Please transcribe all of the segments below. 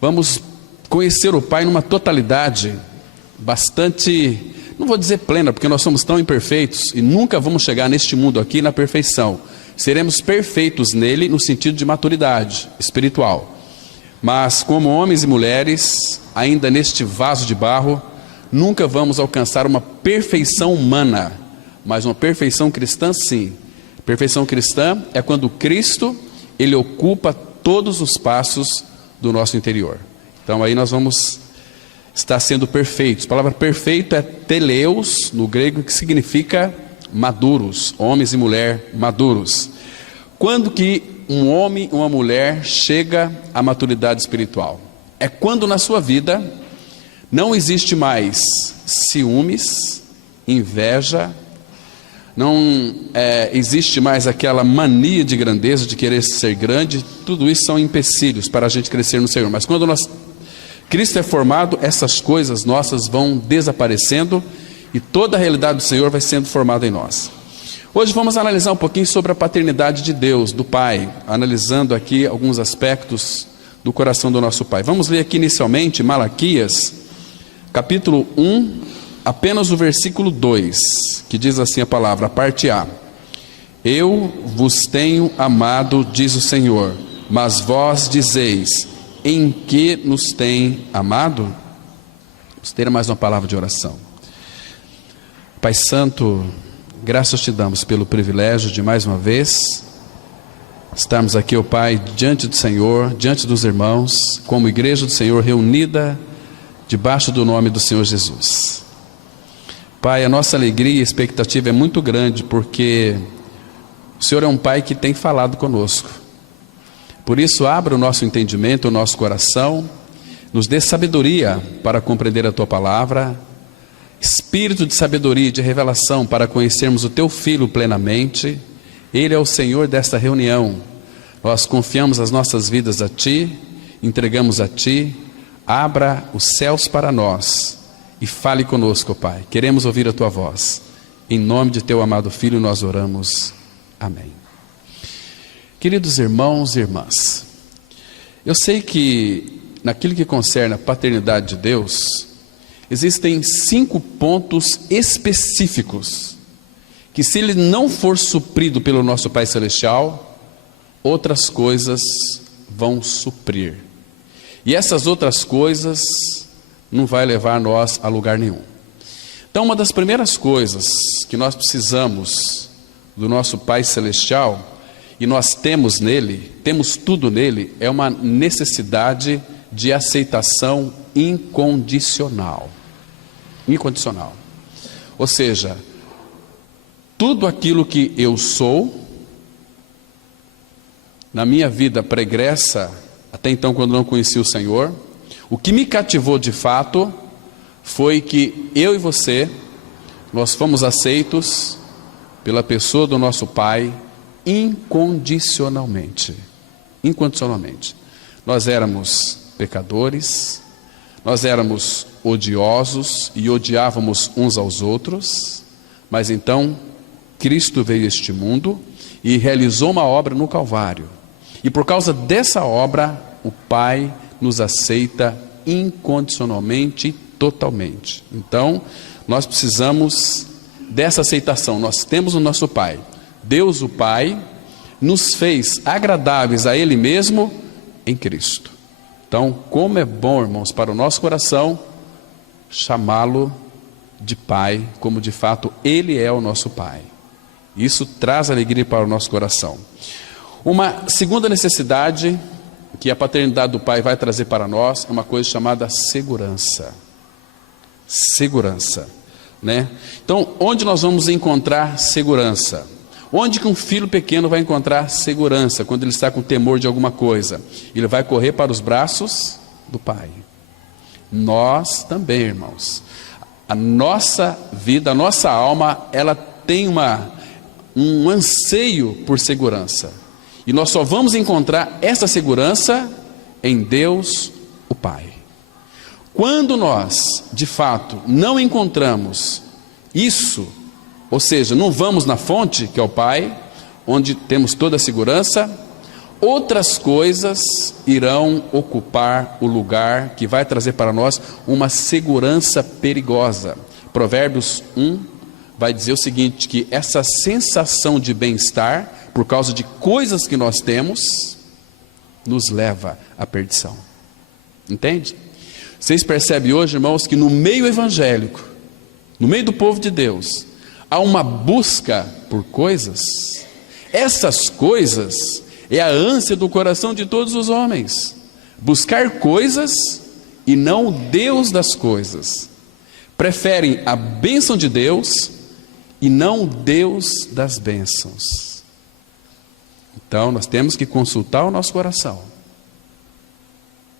Vamos conhecer o Pai numa totalidade bastante, não vou dizer plena, porque nós somos tão imperfeitos e nunca vamos chegar neste mundo aqui na perfeição. Seremos perfeitos nele no sentido de maturidade espiritual. Mas como homens e mulheres, ainda neste vaso de barro, nunca vamos alcançar uma perfeição humana, mas uma perfeição cristã sim. Perfeição cristã é quando Cristo, ele ocupa todos os passos do nosso interior. Então aí nós vamos estar sendo perfeitos. A palavra perfeito é teleus, no grego, que significa maduros, homens e mulher maduros. Quando que um homem e uma mulher chega à maturidade espiritual? É quando na sua vida não existe mais ciúmes, inveja, não existe mais aquela mania de grandeza, de querer ser grande. Tudo isso são empecilhos para a gente crescer no Senhor. Mas quando Cristo é formado, essas coisas nossas vão desaparecendo e toda a realidade do Senhor vai sendo formada em nós. Hoje vamos analisar um pouquinho sobre a paternidade de Deus, do Pai, analisando aqui alguns aspectos do coração do nosso Pai. Vamos ler aqui inicialmente Malaquias, capítulo 1, apenas o versículo 2, que diz assim a palavra, a parte A. Eu vos tenho amado, diz o Senhor, mas vós dizeis, em que nos tem amado? Vamos ter mais uma palavra de oração. Pai Santo, graças te damos pelo privilégio de mais uma vez estarmos aqui, ó Pai, diante do Senhor, diante dos irmãos, como igreja do Senhor reunida debaixo do nome do Senhor Jesus. Pai, a nossa alegria e expectativa é muito grande, porque o Senhor é um Pai que tem falado conosco. Por isso, abra o nosso entendimento, o nosso coração, nos dê sabedoria para compreender a Tua palavra, espírito de sabedoria e de revelação para conhecermos o Teu Filho plenamente. Ele é o Senhor desta reunião. Nós confiamos as nossas vidas a Ti, entregamos a Ti. Abra os céus para nós e fale conosco, Pai. Queremos ouvir a Tua voz. Em nome de Teu amado Filho nós oramos. Amém. Queridos irmãos e irmãs, eu sei que naquilo que concerne a paternidade de Deus, existem 5 pontos específicos que, se ele não for suprido pelo nosso Pai Celestial, outras coisas vão suprir. E essas outras coisas não vai levar nós a lugar nenhum. Então, uma das primeiras coisas que nós precisamos do nosso Pai Celestial, e nós temos nele, temos tudo nele, é uma necessidade de aceitação incondicional. Incondicional. Ou seja, tudo aquilo que eu sou, na minha vida pregressa, até então quando não conheci o Senhor, o que me cativou de fato, foi que eu e você, nós fomos aceitos pela pessoa do nosso Pai, incondicionalmente. Incondicionalmente. Nós éramos pecadores, nós éramos odiosos e odiávamos uns aos outros, mas então Cristo veio a este mundo e realizou uma obra no Calvário. E por causa dessa obra, o Pai nos aceita incondicionalmente e totalmente. Então, nós precisamos dessa aceitação. Nós temos o nosso Pai. Deus, o Pai, nos fez agradáveis a Ele mesmo em Cristo. Então, como é bom, irmãos, para o nosso coração, chamá-lo de Pai, como de fato Ele é o nosso Pai. Isso traz alegria para o nosso coração. Uma segunda necessidade que a paternidade do Pai vai trazer para nós é uma coisa chamada segurança. Segurança, né? Então, onde nós vamos encontrar segurança? Onde que um filho pequeno vai encontrar segurança quando ele está com temor de alguma coisa? Ele vai correr para os braços do Pai. Nós também, irmãos. A nossa vida, a nossa alma, ela tem um anseio por segurança. E nós só vamos encontrar essa segurança em Deus, o Pai. Quando nós, de fato, não encontramos isso, ou seja, não vamos na fonte, que é o Pai, onde temos toda a segurança, outras coisas irão ocupar o lugar que vai trazer para nós uma segurança perigosa. Provérbios 1 vai dizer o seguinte, que essa sensação de bem-estar, por causa de coisas que nós temos, nos leva à perdição. Entende? Vocês percebem hoje, irmãos, que no meio evangélico, no meio do povo de Deus, há uma busca por coisas. Essas coisas é a ânsia do coração de todos os homens. Buscar coisas e não o Deus das coisas. Preferem a bênção de Deus e não o Deus das bênçãos. Então nós temos que consultar o nosso coração.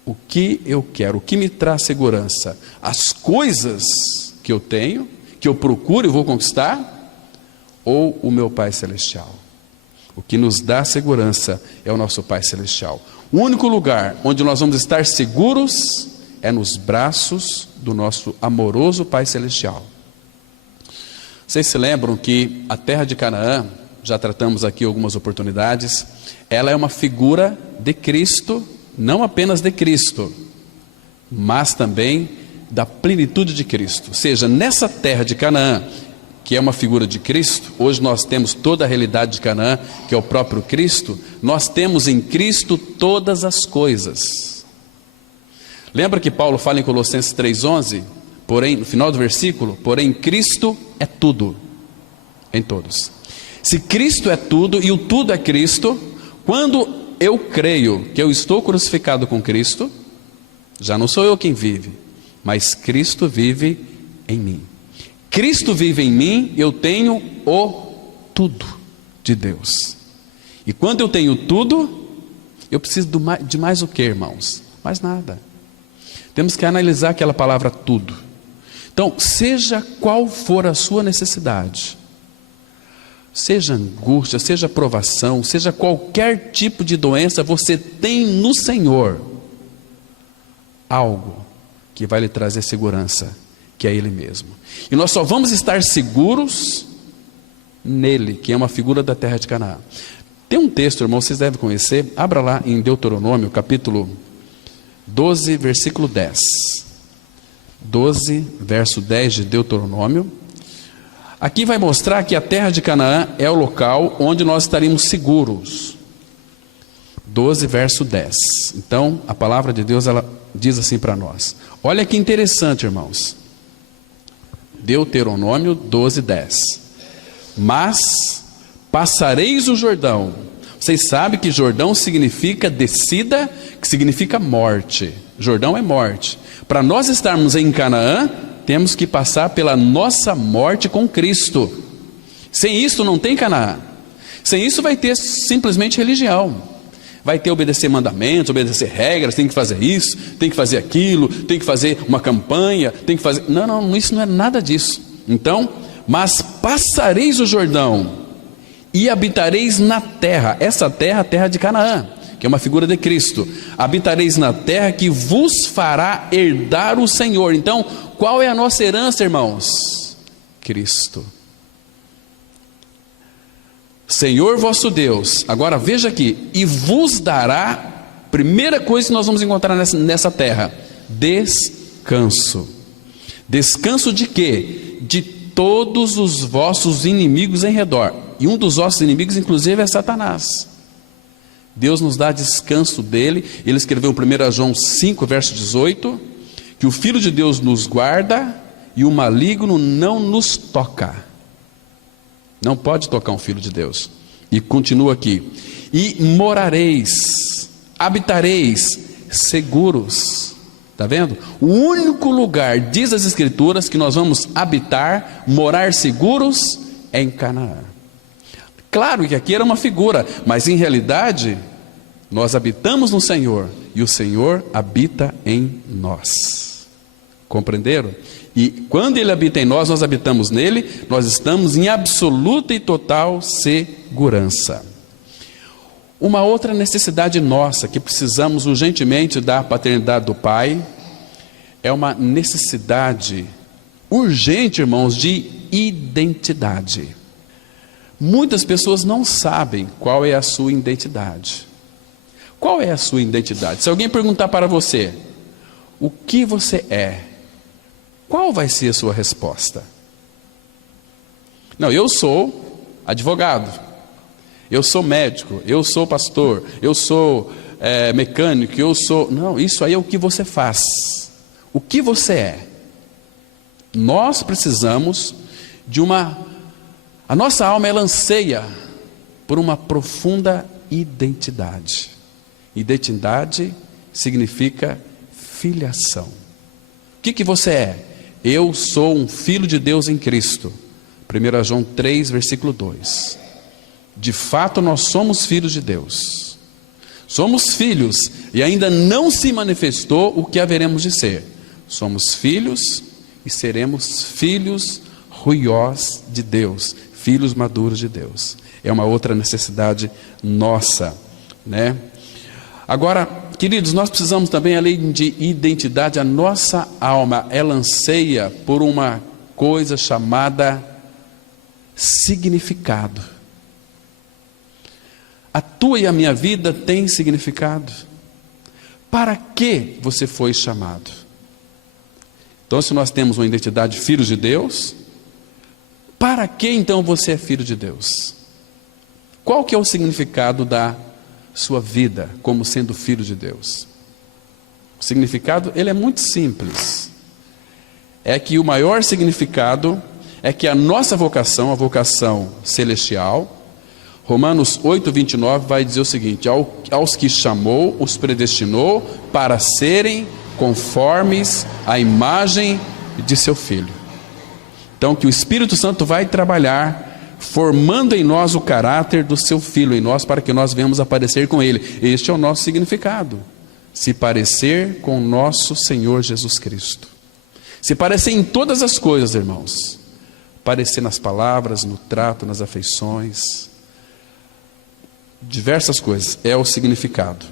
O que eu quero? O que me traz segurança? As coisas que eu tenho, que eu procuro e vou conquistar? Ou o meu Pai Celestial? O que nos dá segurança é o nosso Pai Celestial. O único lugar onde nós vamos estar seguros é nos braços do nosso amoroso Pai Celestial. Vocês se lembram que a terra de Canaã, já tratamos aqui algumas oportunidades, ela é uma figura de Cristo, não apenas de Cristo, mas também da plenitude de Cristo. Ou seja, nessa terra de Canaã, que é uma figura de Cristo, hoje nós temos toda a realidade de Canaã, que é o próprio Cristo, nós temos em Cristo todas as coisas. Lembra que Paulo fala em Colossenses 3,11? Porém, no final do versículo, porém Cristo é tudo, em todos. Se Cristo é tudo, e o tudo é Cristo, quando eu creio que eu estou crucificado com Cristo, já não sou eu quem vive, mas Cristo vive em mim. Cristo vive em mim, eu tenho o tudo de Deus. E quando eu tenho tudo, eu preciso de mais o que, irmãos? Mais nada. Temos que analisar aquela palavra tudo. Então, seja qual for a sua necessidade, seja angústia, seja provação, seja qualquer tipo de doença, você tem no Senhor algo que vai lhe trazer segurança, que é Ele mesmo. E nós só vamos estar seguros nele, que é uma figura da terra de Canaã. Tem um texto, irmão, vocês devem conhecer, abra lá em Deuteronômio, capítulo 12, versículo 10. 12, verso 10 de Deuteronômio. Aqui vai mostrar que a terra de Canaã é o local onde nós estaremos seguros. 12, verso 10. Então, a palavra de Deus, ela diz assim para nós. Olha que interessante, irmãos. Deuteronômio 12, 10. Mas passareis o Jordão. Vocês sabem que Jordão significa descida, que significa morte. Jordão é morte. Para nós estarmos em Canaã, temos que passar pela nossa morte com Cristo. Sem isso não tem Canaã. Sem isso vai ter simplesmente religião. Vai ter obedecer mandamentos, obedecer regras, tem que fazer isso, tem que fazer aquilo, tem que fazer uma campanha, tem que fazer... Não, isso não é nada disso. Então, mas passareis o Jordão e habitareis na terra. Essa terra, a terra de Canaã, que é uma figura de Cristo. Habitareis na terra que vos fará herdar o Senhor. Então, qual é a nossa herança, irmãos? Cristo. Senhor vosso Deus. Agora veja aqui. E vos dará, primeira coisa que nós vamos encontrar nessa terra: descanso. Descanso de quê? De todos os vossos inimigos em redor. E um dos vossos inimigos, inclusive, é Satanás. Deus nos dá descanso dele. Ele escreveu em 1 João 5, verso 18, que o Filho de Deus nos guarda e o maligno não nos toca. Não pode tocar um filho de Deus. E continua aqui. E morareis, habitareis seguros. Está vendo? O único lugar, diz as Escrituras, que nós vamos habitar, morar seguros, é em Canaã. Claro que aqui era uma figura, mas em realidade, nós habitamos no Senhor, e o Senhor habita em nós. Compreenderam? E quando Ele habita em nós, nós habitamos nele, nós estamos em absoluta e total segurança. Uma outra necessidade nossa, que precisamos urgentemente da paternidade do Pai, é uma necessidade urgente, irmãos, de identidade. Muitas pessoas não sabem qual é a sua identidade. Qual é a sua identidade? Se alguém perguntar para você, o que você é? Qual vai ser a sua resposta? Não, eu sou advogado, eu sou médico, eu sou pastor, eu sou mecânico, eu sou... Não, isso aí é o que você faz. O que você é? Nós precisamos de a nossa alma, ela anseia por uma profunda identidade. Identidade significa filiação. O que você é? Eu sou um filho de Deus em Cristo. 1 João 3, versículo 2. De fato, nós somos filhos de Deus. Somos filhos e ainda não se manifestou o que haveremos de ser. Somos filhos e seremos filhos ruiós de Deus, filhos maduros de Deus. É uma outra necessidade nossa, né? Agora, queridos, nós precisamos também, além de identidade, a nossa alma, ela anseia por uma coisa chamada significado. A tua e a minha vida tem significado. Para que você foi chamado? Então, se nós temos uma identidade filhos de Deus, para que então você é filho de Deus? Qual que é o significado da sua vida como sendo filho de Deus? O significado, ele é muito simples. É que o maior significado é que a nossa vocação, a vocação celestial, Romanos 8, 29 vai dizer o seguinte: aos que chamou, os predestinou para serem conformes à imagem de seu Filho. Então, que o Espírito Santo vai trabalhar, formando em nós o caráter do seu Filho em nós, para que nós venhamos a parecer com Ele. Este é o nosso significado: se parecer com o nosso Senhor Jesus Cristo. Se parecer em todas as coisas, irmãos. Parecer nas palavras, no trato, nas afeições, diversas coisas, é o significado.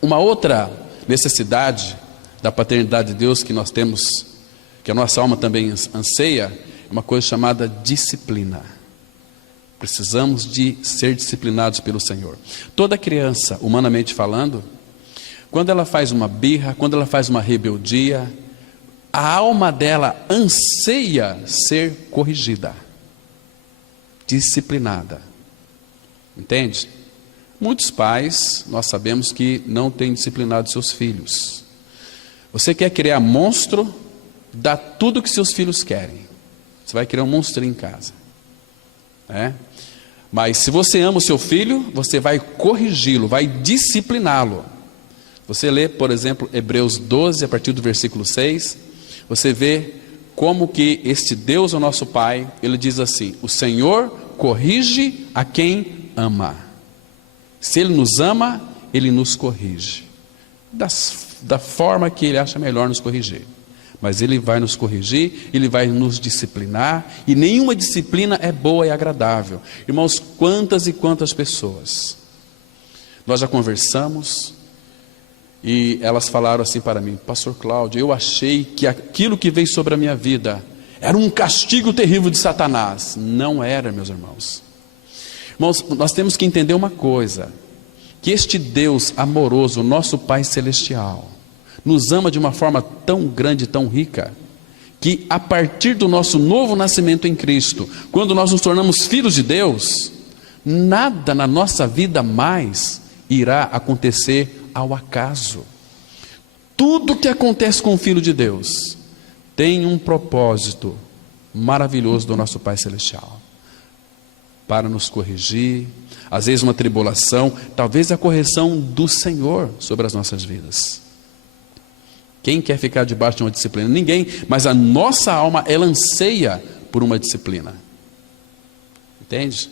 Uma outra necessidade da paternidade de Deus que nós temos, que a nossa alma também anseia, é uma coisa chamada disciplina. Precisamos de ser disciplinados pelo Senhor. Toda criança, humanamente falando, quando ela faz uma birra, quando ela faz uma rebeldia, a alma dela anseia ser corrigida, disciplinada. Entende? Muitos pais, nós sabemos que não têm disciplinado seus filhos. Você quer criar monstro, dá tudo que seus filhos querem. Você vai criar um monstro em casa. Mas se você ama o seu filho, você vai corrigi-lo, vai discipliná-lo. Você lê, por exemplo, Hebreus 12, a partir do versículo 6, você vê como que este Deus, o nosso Pai, Ele diz assim: o Senhor corrige a quem ama. Se Ele nos ama, Ele nos corrige da forma que Ele acha melhor nos corrigir. Mas Ele vai nos corrigir, Ele vai nos disciplinar, e nenhuma disciplina é boa e agradável. Irmãos, quantas e quantas pessoas nós já conversamos e elas falaram assim para mim: Pastor Cláudio, eu achei que aquilo que veio sobre a minha vida era um castigo terrível de Satanás. Não era, meus irmãos. Irmãos, nós temos que entender uma coisa: que este Deus amoroso, nosso Pai Celestial, nos ama de uma forma tão grande, tão rica, que a partir do nosso novo nascimento em Cristo, quando nós nos tornamos filhos de Deus, nada na nossa vida mais irá acontecer ao acaso. Tudo que acontece com o Filho de Deus tem um propósito maravilhoso do nosso Pai Celestial, para nos corrigir, às vezes uma tribulação, talvez a correção do Senhor sobre as nossas vidas. Quem quer ficar debaixo de uma disciplina? Ninguém, mas a nossa alma, ela anseia por uma disciplina. Entende?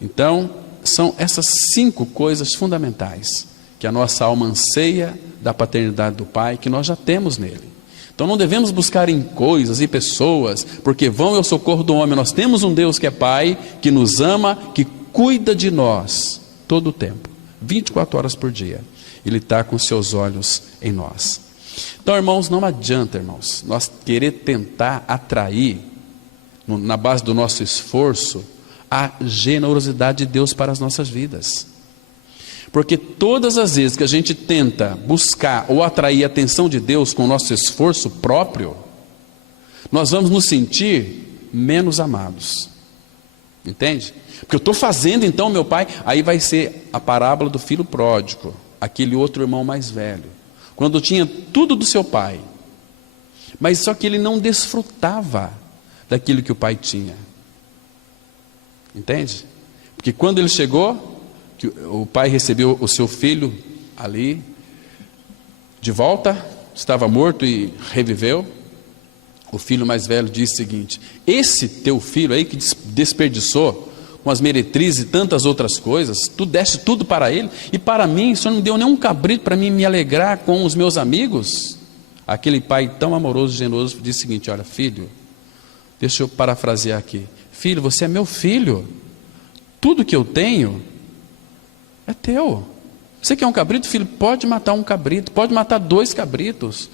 Então, são essas 5 coisas fundamentais que a nossa alma anseia da paternidade do Pai, que nós já temos nele. Então não devemos buscar em coisas e pessoas, porque vão ao socorro do homem. Nós temos um Deus que é Pai, que nos ama, que cuida de nós todo o tempo, 24 horas por dia. Ele está com seus olhos em nós. Então, irmãos, não adianta, irmãos, nós querer tentar atrair, na base do nosso esforço, a generosidade de Deus para as nossas vidas. Porque todas as vezes que a gente tenta buscar ou atrair a atenção de Deus com o nosso esforço próprio, nós vamos nos sentir menos amados. Entende? Porque eu estou fazendo então, meu pai, aí vai ser a parábola do filho pródigo, aquele outro irmão mais velho, quando tinha tudo do seu pai, mas só que ele não desfrutava daquilo que o pai tinha. Entende? Porque quando ele chegou, que o pai recebeu o seu filho ali de volta, estava morto e reviveu. O filho mais velho disse o seguinte: esse teu filho aí que desperdiçou com as meretrizes e tantas outras coisas, tu deste tudo para ele, e para mim o senhor não deu nenhum cabrito para mim me alegrar com os meus amigos? Aquele pai tão amoroso e generoso disse o seguinte: olha, filho, deixa eu parafrasear aqui, filho, você é meu filho, tudo que eu tenho é teu. Você quer um cabrito, filho? Pode matar um cabrito, pode matar 2 cabritos,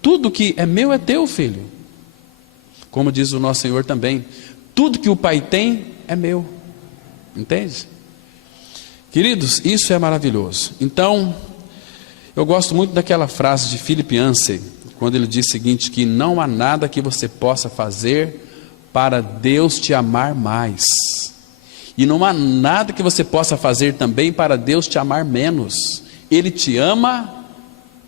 tudo que é meu é teu, filho. Como diz o nosso Senhor também, tudo que o pai tem é meu. Entende? Queridos, isso é maravilhoso. Então, eu gosto muito daquela frase de Philip Yancey, quando ele diz o seguinte, que não há nada que você possa fazer para Deus te amar mais, e não há nada que você possa fazer também para Deus te amar menos. Ele te ama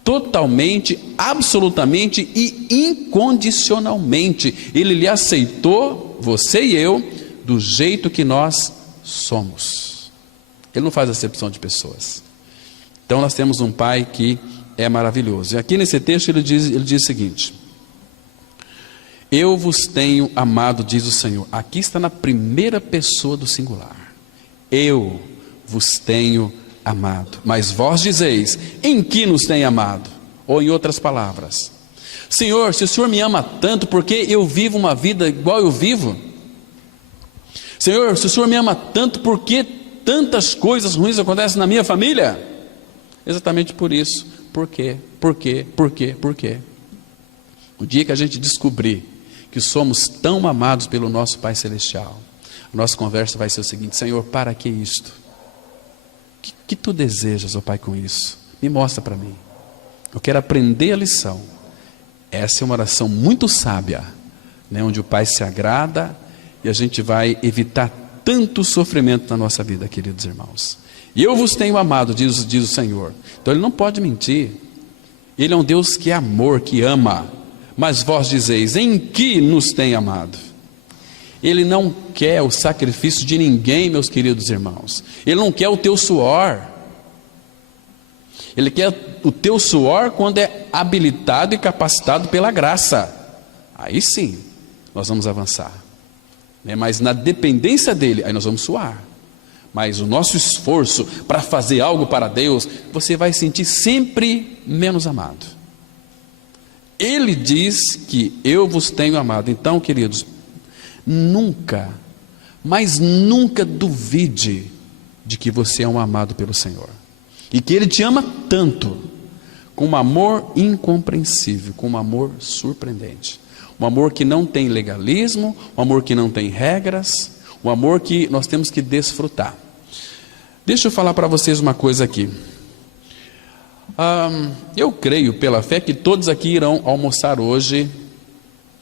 totalmente, absolutamente e incondicionalmente. Ele lhe aceitou, você e eu, do jeito que nós somos. Ele não faz acepção de pessoas. Então nós temos um pai que é maravilhoso. E aqui nesse texto ele diz o seguinte: eu vos tenho amado, diz o Senhor. Aqui está na primeira pessoa do singular. Eu vos tenho amado. Mas vós dizeis, em que nos tem amado? Ou em outras palavras, Senhor, se o Senhor me ama tanto, por que eu vivo uma vida igual eu vivo? Senhor, se o Senhor me ama tanto, por que tantas coisas ruins acontecem na minha família? Exatamente por isso. Por quê? Por quê? Por quê? Por quê? O dia que a gente descobrir que somos tão amados pelo nosso Pai Celestial, a nossa conversa vai ser o seguinte: Senhor, para que isto? O que tu desejas, ó Pai, com isso? Me mostra para mim. Eu quero aprender a lição. Essa é uma oração muito sábia, né? Onde o Pai se agrada e a gente vai evitar tanto sofrimento na nossa vida, queridos irmãos. E eu vos tenho amado, diz o Senhor. Então Ele não pode mentir. Ele é um Deus que é amor, que ama. Mas vós dizeis, em que nos tem amado? Ele não quer o sacrifício de ninguém, meus queridos irmãos. Ele não quer o teu suor. Ele quer o teu suor quando é habilitado e capacitado pela graça. Aí sim, nós vamos avançar. Mas na dependência dele, aí nós vamos suar. Mas o nosso esforço para fazer algo para Deus, você vai sentir sempre menos amado. Ele diz que eu vos tenho amado. Então, queridos, nunca, mas nunca duvide de que você é um amado pelo Senhor. E que Ele te ama tanto, com um amor incompreensível, com um amor surpreendente. Um amor que não tem legalismo, um amor que não tem regras, um amor que nós temos que desfrutar. Deixa eu falar para vocês uma coisa aqui. Eu creio pela fé que todos aqui irão almoçar hoje,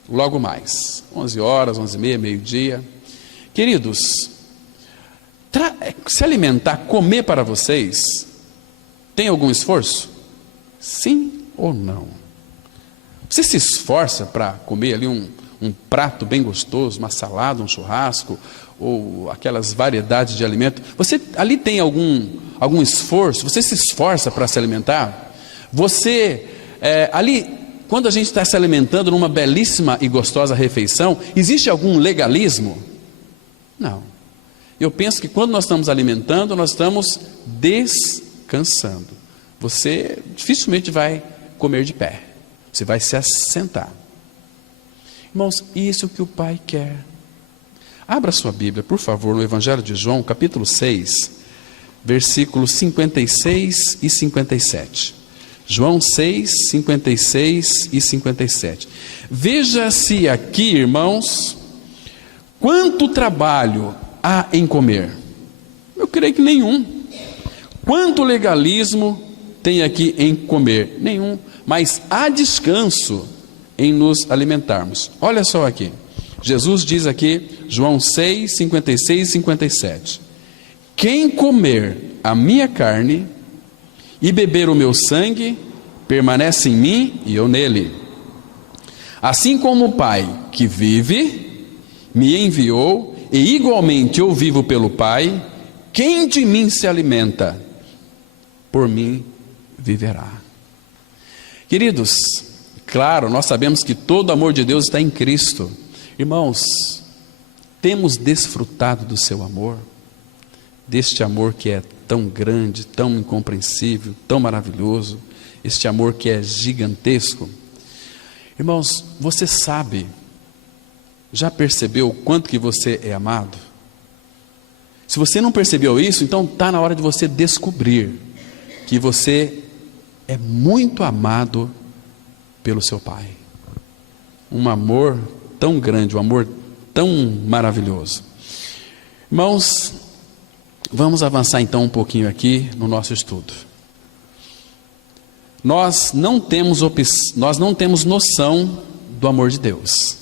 logo mais, 11 horas, 11h30, meio-dia. Queridos, se alimentar, comer para vocês, tem algum esforço? Sim ou não? Você se esforça para comer ali um prato bem gostoso, uma salada, um churrasco, ou aquelas variedades de alimento? Você ali tem algum esforço? Você se esforça para se alimentar? Você, ali, quando a gente está se alimentando numa belíssima e gostosa refeição, existe algum legalismo? Não. Eu penso que quando nós estamos alimentando, nós estamos descansando. Você dificilmente vai comer de pé. Você vai se assentar. Irmãos, isso que o Pai quer. Abra sua Bíblia, por favor, no Evangelho de João, capítulo 6, versículos 56 e 57. João 6, 56 e 57. Veja-se aqui, irmãos, quanto trabalho há em comer. Eu creio que nenhum. Quanto legalismo tem aqui em comer? Nenhum, mas há descanso em nos alimentarmos. Olha só aqui, Jesus diz aqui, João 6, 56 e 57, quem comer a minha carne e beber o meu sangue, permanece em mim e eu nele. Assim como o Pai que vive, me enviou, e igualmente eu vivo pelo Pai, quem de mim se alimenta, por mim viverá. Queridos, claro, nós sabemos que todo o amor de Deus está em Cristo. Irmãos, temos desfrutado do seu amor, deste amor que é tão grande, tão incompreensível, tão maravilhoso, este amor que é gigantesco. Irmãos, você sabe, já percebeu o quanto que você é amado? Se você não percebeu isso, então está na hora de você descobrir que você é muito amado pelo seu Pai. Um amor tão grande, um amor tão maravilhoso. Irmãos, vamos avançar então um pouquinho aqui no nosso estudo. Nós não temos noção do amor de Deus.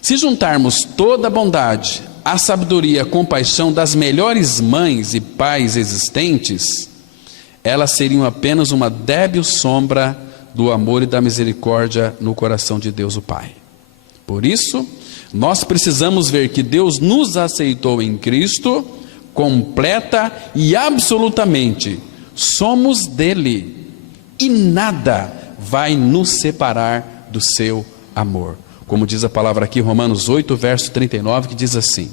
Se juntarmos toda a bondade, a sabedoria, a compaixão das melhores mães e pais existentes, elas seriam apenas uma débil sombra do amor e da misericórdia no coração de Deus o Pai. Por isso, nós precisamos ver que Deus nos aceitou em Cristo, completa e absolutamente, somos dele, e nada vai nos separar do seu amor. Como diz a palavra aqui, Romanos 8, verso 39, que diz assim: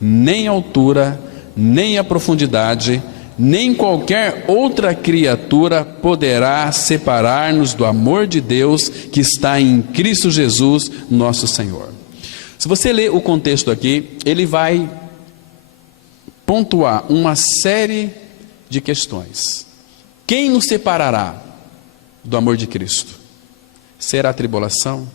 nem a altura, nem a profundidade, nem qualquer outra criatura poderá separar-nos do amor de Deus que está em Cristo Jesus, nosso Senhor. Se você ler o contexto aqui, ele vai pontuar uma série de questões. Quem nos separará do amor de Cristo? Será a tribulação?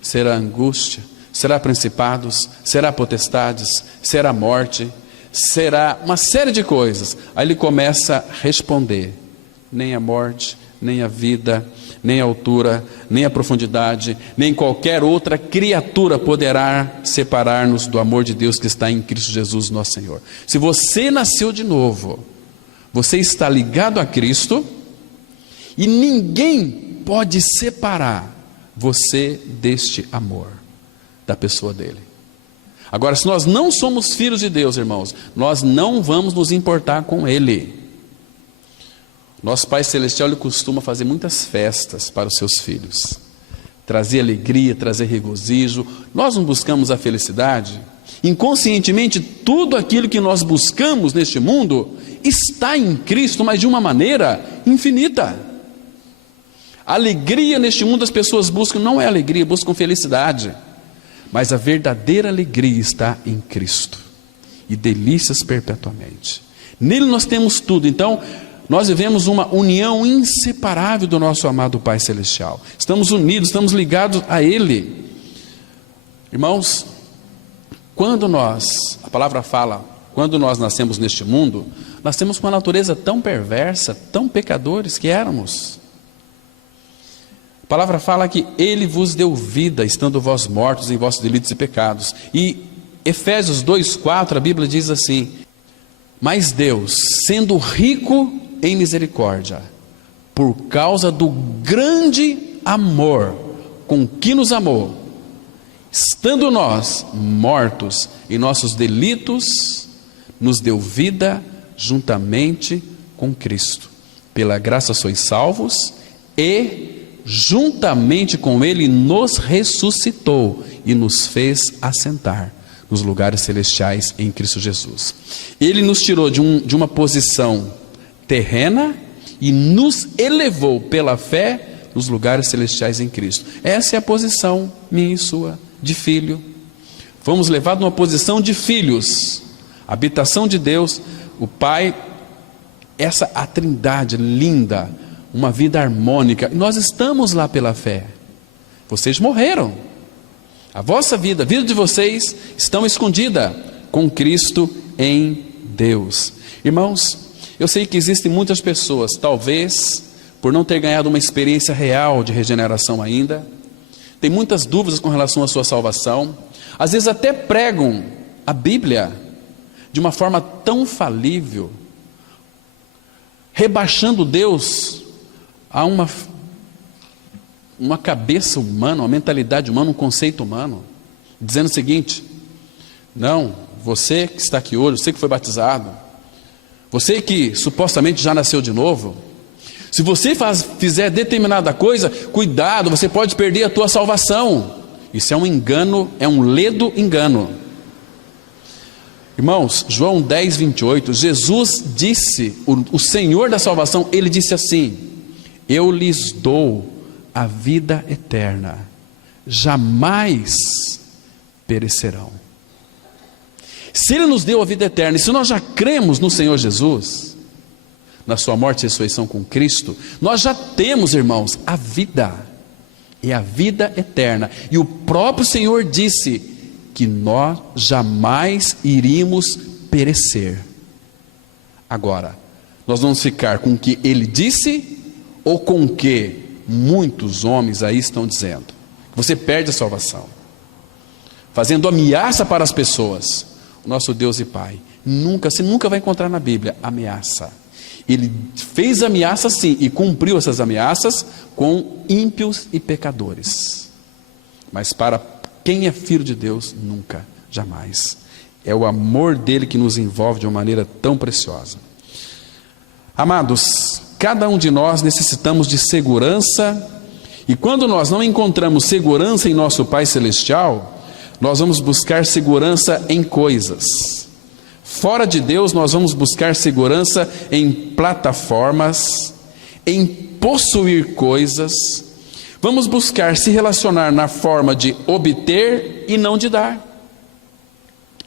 Será a angústia? Será principados? Será potestades? Será morte? Será uma série de coisas. Aí ele começa a responder: nem a morte, nem a vida, nem a altura, nem a profundidade, nem qualquer outra criatura poderá separar-nos do amor de Deus que está em Cristo Jesus, nosso Senhor. Se você nasceu de novo, você está ligado a Cristo, e ninguém pode separar você deste amor, da pessoa dele. Agora, se nós não somos filhos de Deus, irmãos, nós não vamos nos importar com ele. Nosso Pai Celestial, ele costuma fazer muitas festas para os seus filhos, trazer alegria, trazer regozijo. Nós não buscamos a felicidade. Inconscientemente, tudo aquilo que nós buscamos neste mundo está em Cristo, mas de uma maneira infinita. Alegria neste mundo as pessoas buscam, não é alegria, buscam felicidade. Mas a verdadeira alegria está em Cristo, e delícias perpetuamente. Nele nós temos tudo. Então, nós vivemos uma união inseparável do nosso amado Pai Celestial. Estamos unidos, estamos ligados a Ele. Irmãos, a palavra fala, quando nós nascemos neste mundo, nascemos com uma natureza tão perversa, tão pecadores que éramos. A palavra fala que Ele vos deu vida, estando vós mortos em vossos delitos e pecados. E Efésios 2,4, a Bíblia diz assim: mas Deus, sendo rico em misericórdia, por causa do grande amor com que nos amou, estando nós mortos em nossos delitos, nos deu vida juntamente com Cristo. Pela graça sois salvos, e juntamente com Ele nos ressuscitou e nos fez assentar nos lugares celestiais em Cristo Jesus. Ele nos tirou de uma posição terrena e nos elevou pela fé nos lugares celestiais em Cristo. Essa é a posição minha e sua, de filho. Fomos levados numa posição de filhos, habitação de Deus, o Pai, a trindade linda, uma vida harmônica. Nós estamos lá pela fé. Vocês morreram. A vossa vida, a vida de vocês estão escondida com Cristo em Deus. Irmãos, Eu sei que existem muitas pessoas, talvez por não ter ganhado uma experiência real de regeneração ainda, tem muitas dúvidas com relação à sua salvação, às vezes até pregam a Bíblia de uma forma tão falível, rebaixando Deus a uma cabeça humana, uma mentalidade humana, um conceito humano, dizendo o seguinte: não, você que está aqui hoje, você que foi batizado, você que supostamente já nasceu de novo, se você fizer determinada coisa, cuidado, você pode perder a tua salvação. Isso é um engano, é um ledo engano. Irmãos, João 10, 28, Jesus disse, o Senhor da salvação, Ele disse assim: eu lhes dou a vida eterna, jamais perecerão. Se Ele nos deu a vida eterna, e se nós já cremos no Senhor Jesus, na sua morte e ressurreição com Cristo, nós já temos, irmãos, a vida, e a vida eterna, e o próprio Senhor disse que nós jamais iríamos perecer. Agora, nós vamos ficar com o que Ele disse, ou com o que muitos homens aí estão dizendo? Você perde a salvação, fazendo ameaça para as pessoas. O nosso Deus e Pai, você nunca vai encontrar na Bíblia ameaça. Ele fez ameaça sim, e cumpriu essas ameaças com ímpios e pecadores. Mas para quem é filho de Deus, nunca, jamais. É o amor dele que nos envolve de uma maneira tão preciosa. Amados, cada um de nós necessitamos de segurança, e quando nós não encontramos segurança em nosso Pai Celestial, nós vamos buscar segurança em coisas. Fora de Deus, nós vamos buscar segurança em plataformas, em possuir coisas. Vamos buscar se relacionar na forma de obter e não de dar.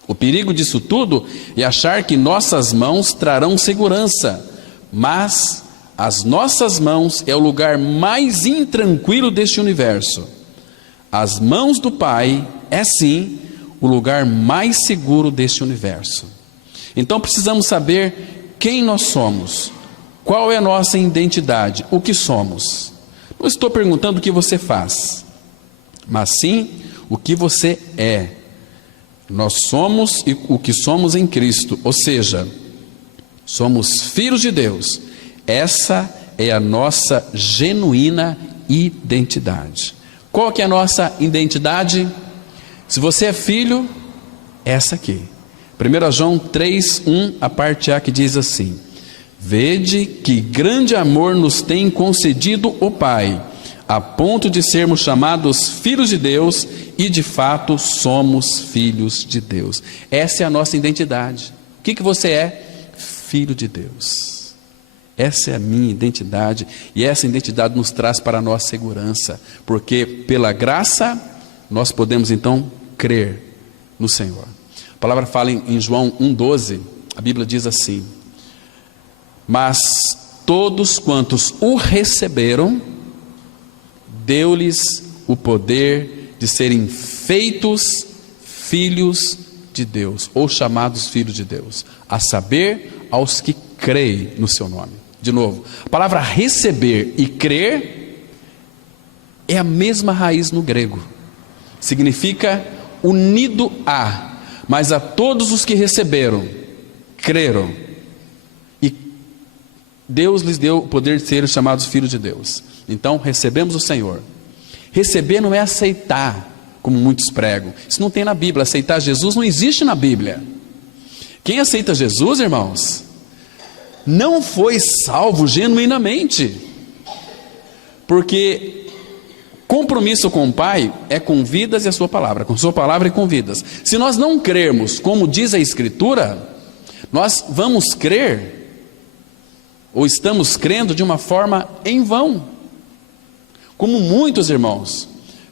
O perigo disso tudo é achar que nossas mãos trarão segurança, mas as nossas mãos é o lugar mais intranquilo deste universo. As mãos do Pai é sim o lugar mais seguro deste universo. Então precisamos saber quem nós somos, qual é a nossa identidade, o que somos. Não estou perguntando o que você faz, mas sim o que você é. Nós somos o que somos em Cristo, ou seja, somos filhos de Deus. Essa é a nossa genuína identidade. Qual que é a nossa identidade? Se você é filho, essa aqui. 1 João 3, 1, a parte A, que diz assim: vede que grande amor nos tem concedido o Pai, a ponto de sermos chamados filhos de Deus, e de fato somos filhos de Deus. Essa é a nossa identidade. O que você é? Filho de Deus. Essa é a minha identidade, e essa identidade nos traz para a nossa segurança, porque pela graça nós podemos então crer no Senhor. A palavra fala em João 1,12, a Bíblia diz assim: mas todos quantos o receberam, deu-lhes o poder de serem feitos filhos de Deus, ou chamados filhos de Deus, a saber, aos que creem no seu nome. De novo, a palavra receber e crer é a mesma raiz no grego, significa unido a, mas a todos os que receberam, creram, e Deus lhes deu o poder de serem chamados filhos de Deus. Então recebemos o Senhor. Receber não é aceitar, como muitos pregam. Isso não tem na Bíblia. Aceitar Jesus não existe na Bíblia. Quem aceita Jesus, irmãos, não foi salvo genuinamente, porque compromisso com o Pai é com vidas e a sua palavra, com sua palavra e com vidas. Se nós não crermos como diz a Escritura, nós vamos crer, ou estamos crendo de uma forma em vão. Como muitos irmãos,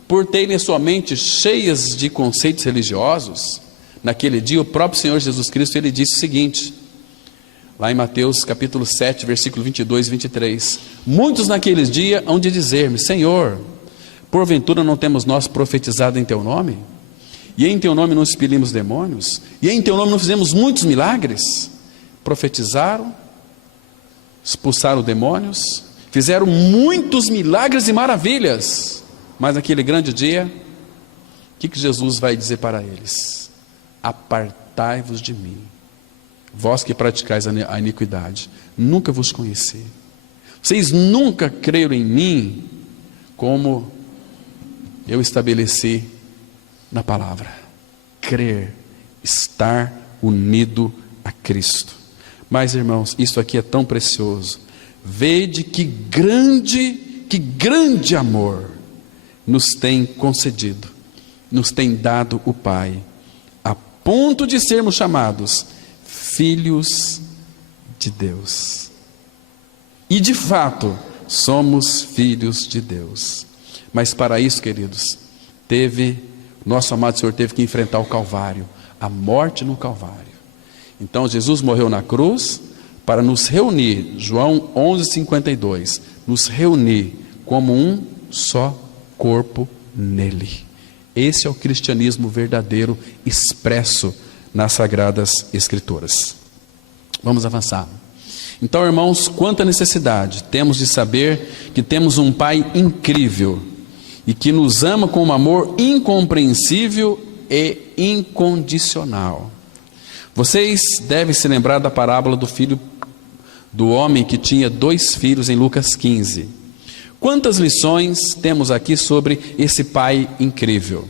por terem sua mente cheias de conceitos religiosos, naquele dia o próprio Senhor Jesus Cristo, Ele disse o seguinte, lá em Mateus capítulo 7, versículo 22 e 23, muitos naqueles dias hão de dizer-me, Senhor, porventura não temos nós profetizado em Teu nome? E em Teu nome não expelimos demônios? E em Teu nome não fizemos muitos milagres? Profetizaram expulsaram demônios, fizeram muitos milagres e maravilhas, mas naquele grande dia, o que Jesus vai dizer para eles? Apartai-vos de mim, vós que praticais a iniquidade, nunca vos conheci. Vocês nunca creram em mim, como eu estabeleci na palavra. Crer, estar unido a Cristo. Mas, irmãos, isso aqui é tão precioso. Vede que grande amor nos tem concedido, nos tem dado o Pai, a ponto de sermos chamados filhos de Deus. E de fato, somos filhos de Deus. Mas para isso, queridos, nosso amado Senhor teve que enfrentar o Calvário, a morte no Calvário. Então Jesus morreu na cruz para nos reunir, João 11:52, nos reunir como um só corpo nele. Esse é o cristianismo verdadeiro expresso nas Sagradas Escrituras. Vamos avançar. Então, irmãos, quanta necessidade temos de saber que temos um Pai incrível e que nos ama com um amor incompreensível e incondicional. Vocês devem se lembrar da parábola do homem que tinha 2 filhos em Lucas 15. Quantas lições temos aqui sobre esse pai incrível?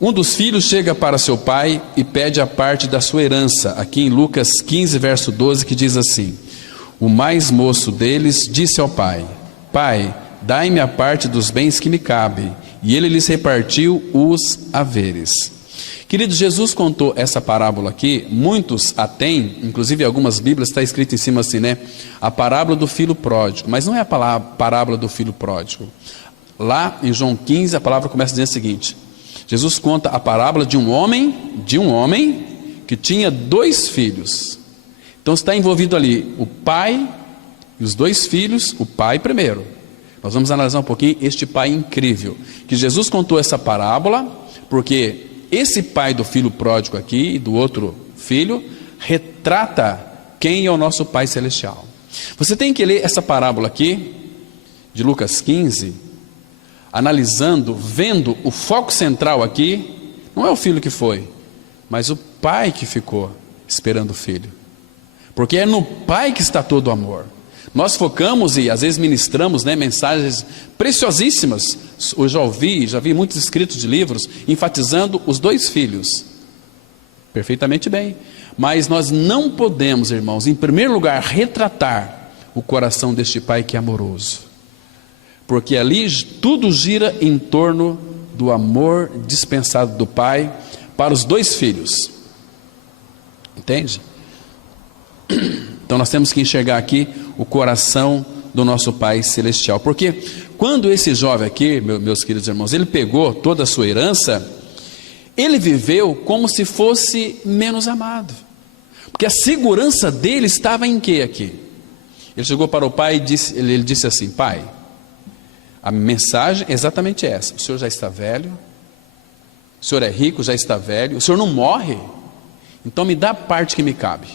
Um dos filhos chega para seu pai e pede a parte da sua herança, aqui em Lucas 15, verso 12, que diz assim: o mais moço deles disse ao pai: Pai, dai-me a parte dos bens que me cabe. E ele lhes repartiu os haveres. Querido, Jesus contou essa parábola aqui, muitos a têm, inclusive em algumas bíblias está escrito em cima assim, né? A parábola do filho pródigo, mas não é a parábola do filho pródigo. Lá em João 15, a palavra começa dizendo o seguinte: Jesus conta a parábola de um homem que tinha 2 filhos. Então está envolvido ali o pai e os 2 filhos, o pai primeiro. Nós vamos analisar um pouquinho este pai incrível, que Jesus contou essa parábola, porque esse pai do filho pródigo aqui e do outro filho retrata quem é o nosso Pai Celestial. Você tem que ler essa parábola aqui, de Lucas 15, analisando, vendo o foco central aqui, não é o filho que foi, mas o pai que ficou esperando o filho. Porque é no pai que está todo o amor. Nós focamos e às vezes ministramos, né, mensagens preciosíssimas. Eu já vi muitos escritos de livros enfatizando os 2 filhos. Perfeitamente bem. Mas nós não podemos, irmãos, em primeiro lugar, retratar o coração deste pai que é amoroso. Porque ali tudo gira em torno do amor dispensado do pai para os 2 filhos. Entende? Então nós temos que enxergar aqui o coração do nosso Pai Celestial. Porque quando esse jovem aqui, meus queridos irmãos, ele pegou toda a sua herança, ele viveu como se fosse menos amado. Porque a segurança dele estava em quê aqui? Ele chegou para o pai e ele disse assim: Pai, a mensagem é exatamente essa: o senhor já está velho, o senhor é rico, já está velho, o senhor não morre, então me dá a parte que me cabe,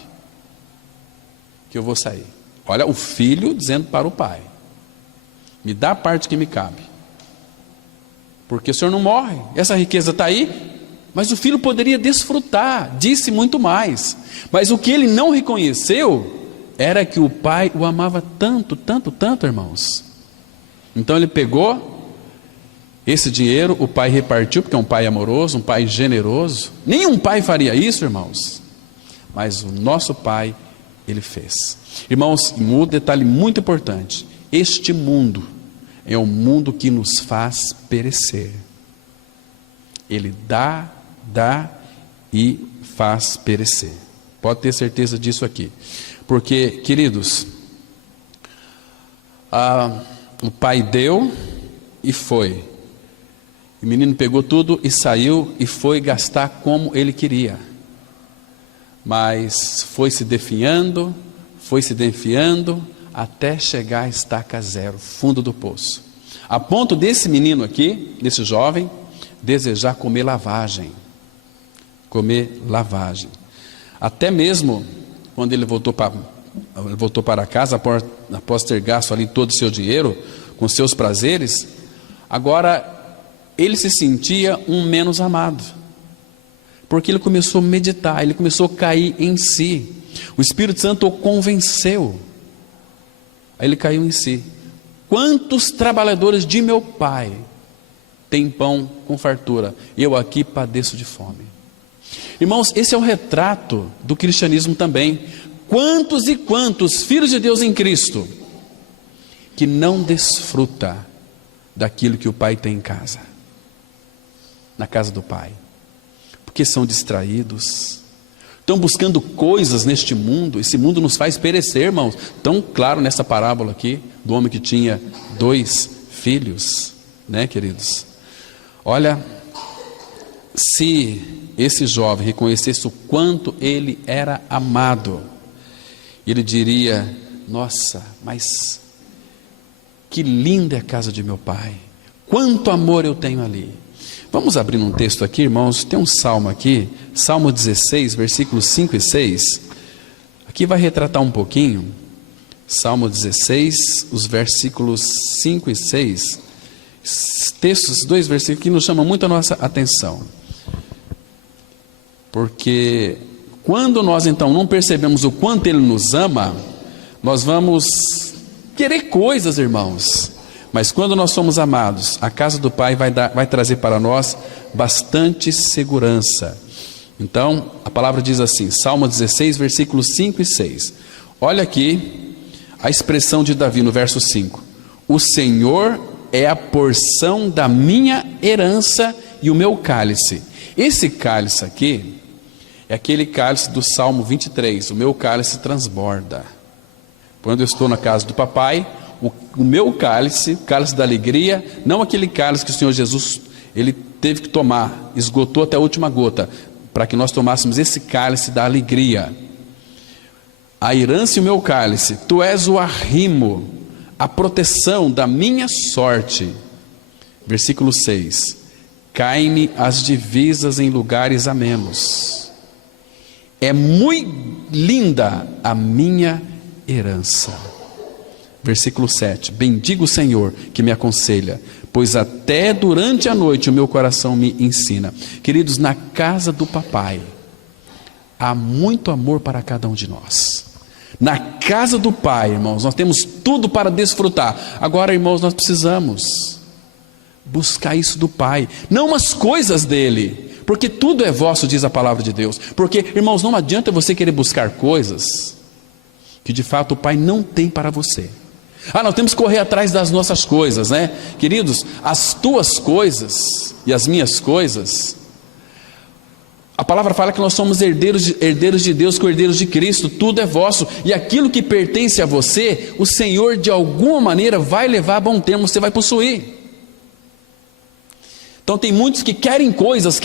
que eu vou sair. Olha, o filho dizendo para o pai: me dá a parte que me cabe, porque o senhor não morre, essa riqueza está aí. Mas o filho poderia desfrutar, disse muito mais. Mas o que ele não reconheceu era que o pai o amava tanto, tanto, tanto, irmãos. Então ele pegou esse dinheiro, o pai repartiu, porque é um pai amoroso, um pai generoso. Nenhum pai faria isso, irmãos. Mas o nosso pai, ele fez. Irmãos, um detalhe muito importante: este mundo é um mundo que nos faz perecer. Ele dá e faz perecer. Pode ter certeza disso aqui. Porque, queridos, o pai deu e foi. O menino pegou tudo e saiu e foi gastar como ele queria. Mas foi se definhando, até chegar à estaca zero, fundo do poço. A ponto desse menino aqui, desse jovem, desejar comer lavagem. Até mesmo quando ele voltou para ele voltou para casa após ter gasto ali todo o seu dinheiro com seus prazeres. Agora ele se sentia um menos amado, porque ele começou a meditar, ele começou a cair em si. O Espírito Santo o convenceu. Aí ele caiu em si. Quantos trabalhadores de meu pai têm pão com fartura? Eu aqui padeço de fome. Irmãos, esse é o retrato do cristianismo também. Quantos e quantos filhos de Deus em Cristo que não desfruta daquilo que o pai tem em casa, na casa do pai, porque são distraídos, estão buscando coisas neste mundo. Esse mundo nos faz perecer, irmãos. Tão claro nessa parábola aqui, do homem que tinha 2 filhos, né, queridos? Olha, se esse jovem reconhecesse o quanto ele era amado, ele diria: nossa, mas que linda é a casa de meu pai, quanto amor eu tenho ali. Vamos abrir um texto aqui, irmãos. Tem um salmo aqui, Salmo 16, versículos 5 e 6. Aqui vai retratar um pouquinho. Salmo 16, os versículos 5 e 6. Textos, 2 versículos que nos chamam muito a nossa atenção. Porque quando nós então não percebemos o quanto Ele nos ama, nós vamos querer coisas, irmãos. Mas quando nós somos amados, a casa do Pai vai trazer para nós bastante segurança. Então, a palavra diz assim, Salmo 16, versículos 5 e 6. Olha aqui a expressão de Davi no verso 5. O Senhor é a porção da minha herança e o meu cálice. Esse cálice aqui é aquele cálice do Salmo 23. O meu cálice transborda. Quando eu estou na casa do papai, o meu cálice, cálice da alegria, não aquele cálice que o Senhor Jesus, Ele teve que tomar, esgotou até a última gota, para que nós tomássemos esse cálice da alegria. A herança e o meu cálice, tu és o arrimo, a proteção da minha sorte. Versículo 6. Caem-me as divisas em lugares amenos. É muito linda a minha herança. Versículo 7. Bendigo o Senhor que me aconselha, pois até durante a noite o meu coração me ensina. Queridos, na casa do papai há muito amor para cada um de nós. Na casa do pai, irmãos, nós temos tudo para desfrutar. Agora, irmãos, nós precisamos buscar isso do pai, não as coisas dele, porque tudo é vosso, diz a palavra de Deus. Porque, irmãos, não adianta você querer buscar coisas que de fato o pai não tem para você. Nós temos que correr atrás das nossas coisas, né? Queridos, as tuas coisas e as minhas coisas, a palavra fala que nós somos herdeiros de Deus, co-herdeiros de Cristo. Tudo é vosso, e aquilo que pertence a você, o Senhor de alguma maneira vai levar a bom termo, você vai possuir. Então tem muitos que querem riquezas,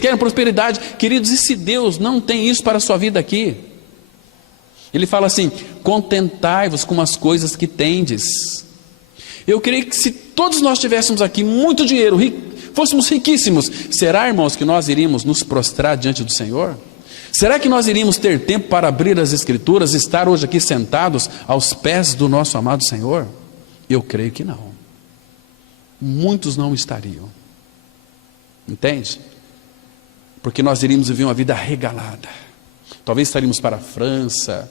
querem prosperidade. Queridos, e se Deus não tem isso para a sua vida aqui? Ele fala assim: contentai-vos com as coisas que tendes. Eu creio que se todos nós tivéssemos aqui muito dinheiro, fôssemos riquíssimos, será, irmãos, que nós iríamos nos prostrar diante do Senhor? Será que nós iríamos ter tempo para abrir as Escrituras, estar hoje aqui sentados aos pés do nosso amado Senhor? Eu creio que não. Muitos não estariam. Entende? Porque nós iríamos viver uma vida regalada. Talvez estaríamos para a França,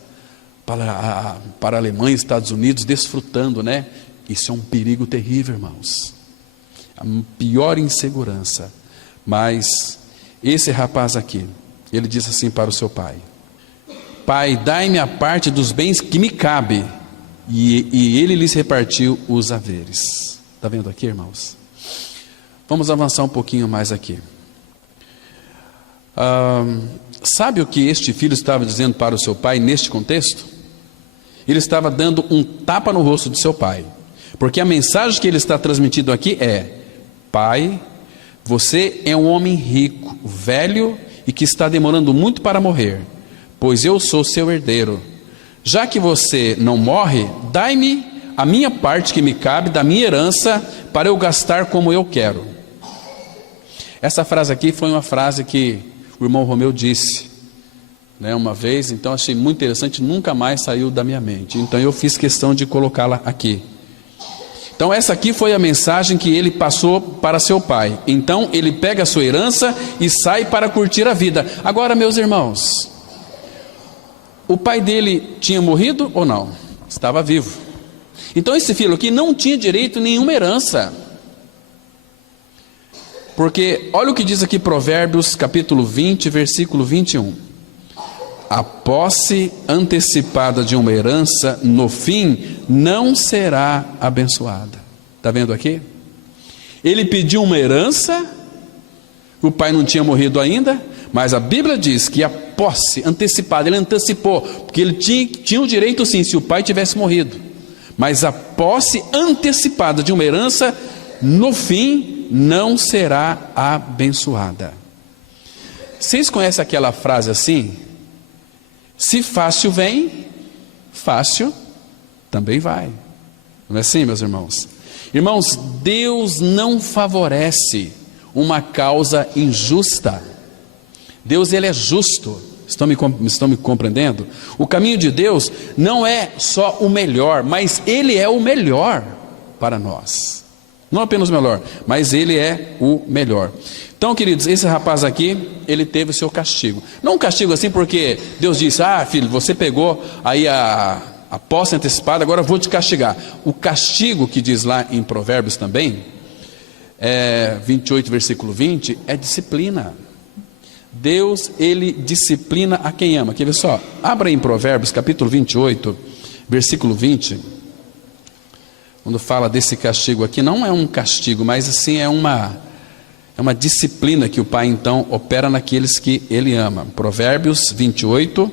para a Alemanha, Estados Unidos, desfrutando, né? Isso é um perigo terrível, irmãos. A pior insegurança. Mas esse rapaz aqui, ele disse assim para o seu pai: Pai, dai-me a parte dos bens que me cabe. E ele lhes repartiu os haveres. Está vendo aqui, irmãos? Vamos avançar um pouquinho mais aqui. Sabe o que este filho estava dizendo para o seu pai neste contexto? Ele estava dando um tapa no rosto do seu pai, porque a mensagem que ele está transmitindo aqui é: Pai, você é um homem rico, velho e que está demorando muito para morrer, pois eu sou seu herdeiro. Já que você não morre, dai-me a minha parte que me cabe da minha herança para eu gastar como eu quero. Essa frase aqui foi uma frase que o irmão Romeu disse né, uma vez, então achei muito interessante, nunca mais saiu da minha mente. Então eu fiz questão de colocá-la aqui. Então essa aqui foi a mensagem que ele passou para seu pai. Então ele pega a sua herança e sai para curtir a vida. Agora, meus irmãos, o pai dele tinha morrido ou não? Estava vivo. Então esse filho aqui não tinha direito a nenhuma herança. Porque olha o que diz aqui Provérbios capítulo 20, versículo 21. A posse antecipada de uma herança, no fim, não será abençoada. Está vendo aqui? Ele pediu uma herança, o pai não tinha morrido ainda, mas a Bíblia diz que a posse antecipada, ele antecipou, porque ele tinha o direito sim, se o pai tivesse morrido. Mas a posse antecipada de uma herança, no fim, não será abençoada. Vocês conhecem aquela frase assim? Se fácil vem, fácil também vai. Não é assim, meus irmãos? Irmãos, Deus não favorece uma causa injusta. Deus, ele é justo. Estão me compreendendo? O caminho de Deus não é só o melhor, mas ele é o melhor para nós. Não apenas o melhor, mas ele é o melhor. Então, queridos, esse rapaz aqui, ele teve o seu castigo. Não um castigo assim porque Deus disse, filho, você pegou aí a posse antecipada, agora eu vou te castigar. O castigo que diz lá em Provérbios também, 28, versículo 20, é disciplina. Deus, ele disciplina a quem ama. Quer ver só? Abra em Provérbios, capítulo 28, versículo 20. Quando fala desse castigo aqui, não é um castigo, mas assim é uma disciplina que o pai então opera naqueles que ele ama. Provérbios 28,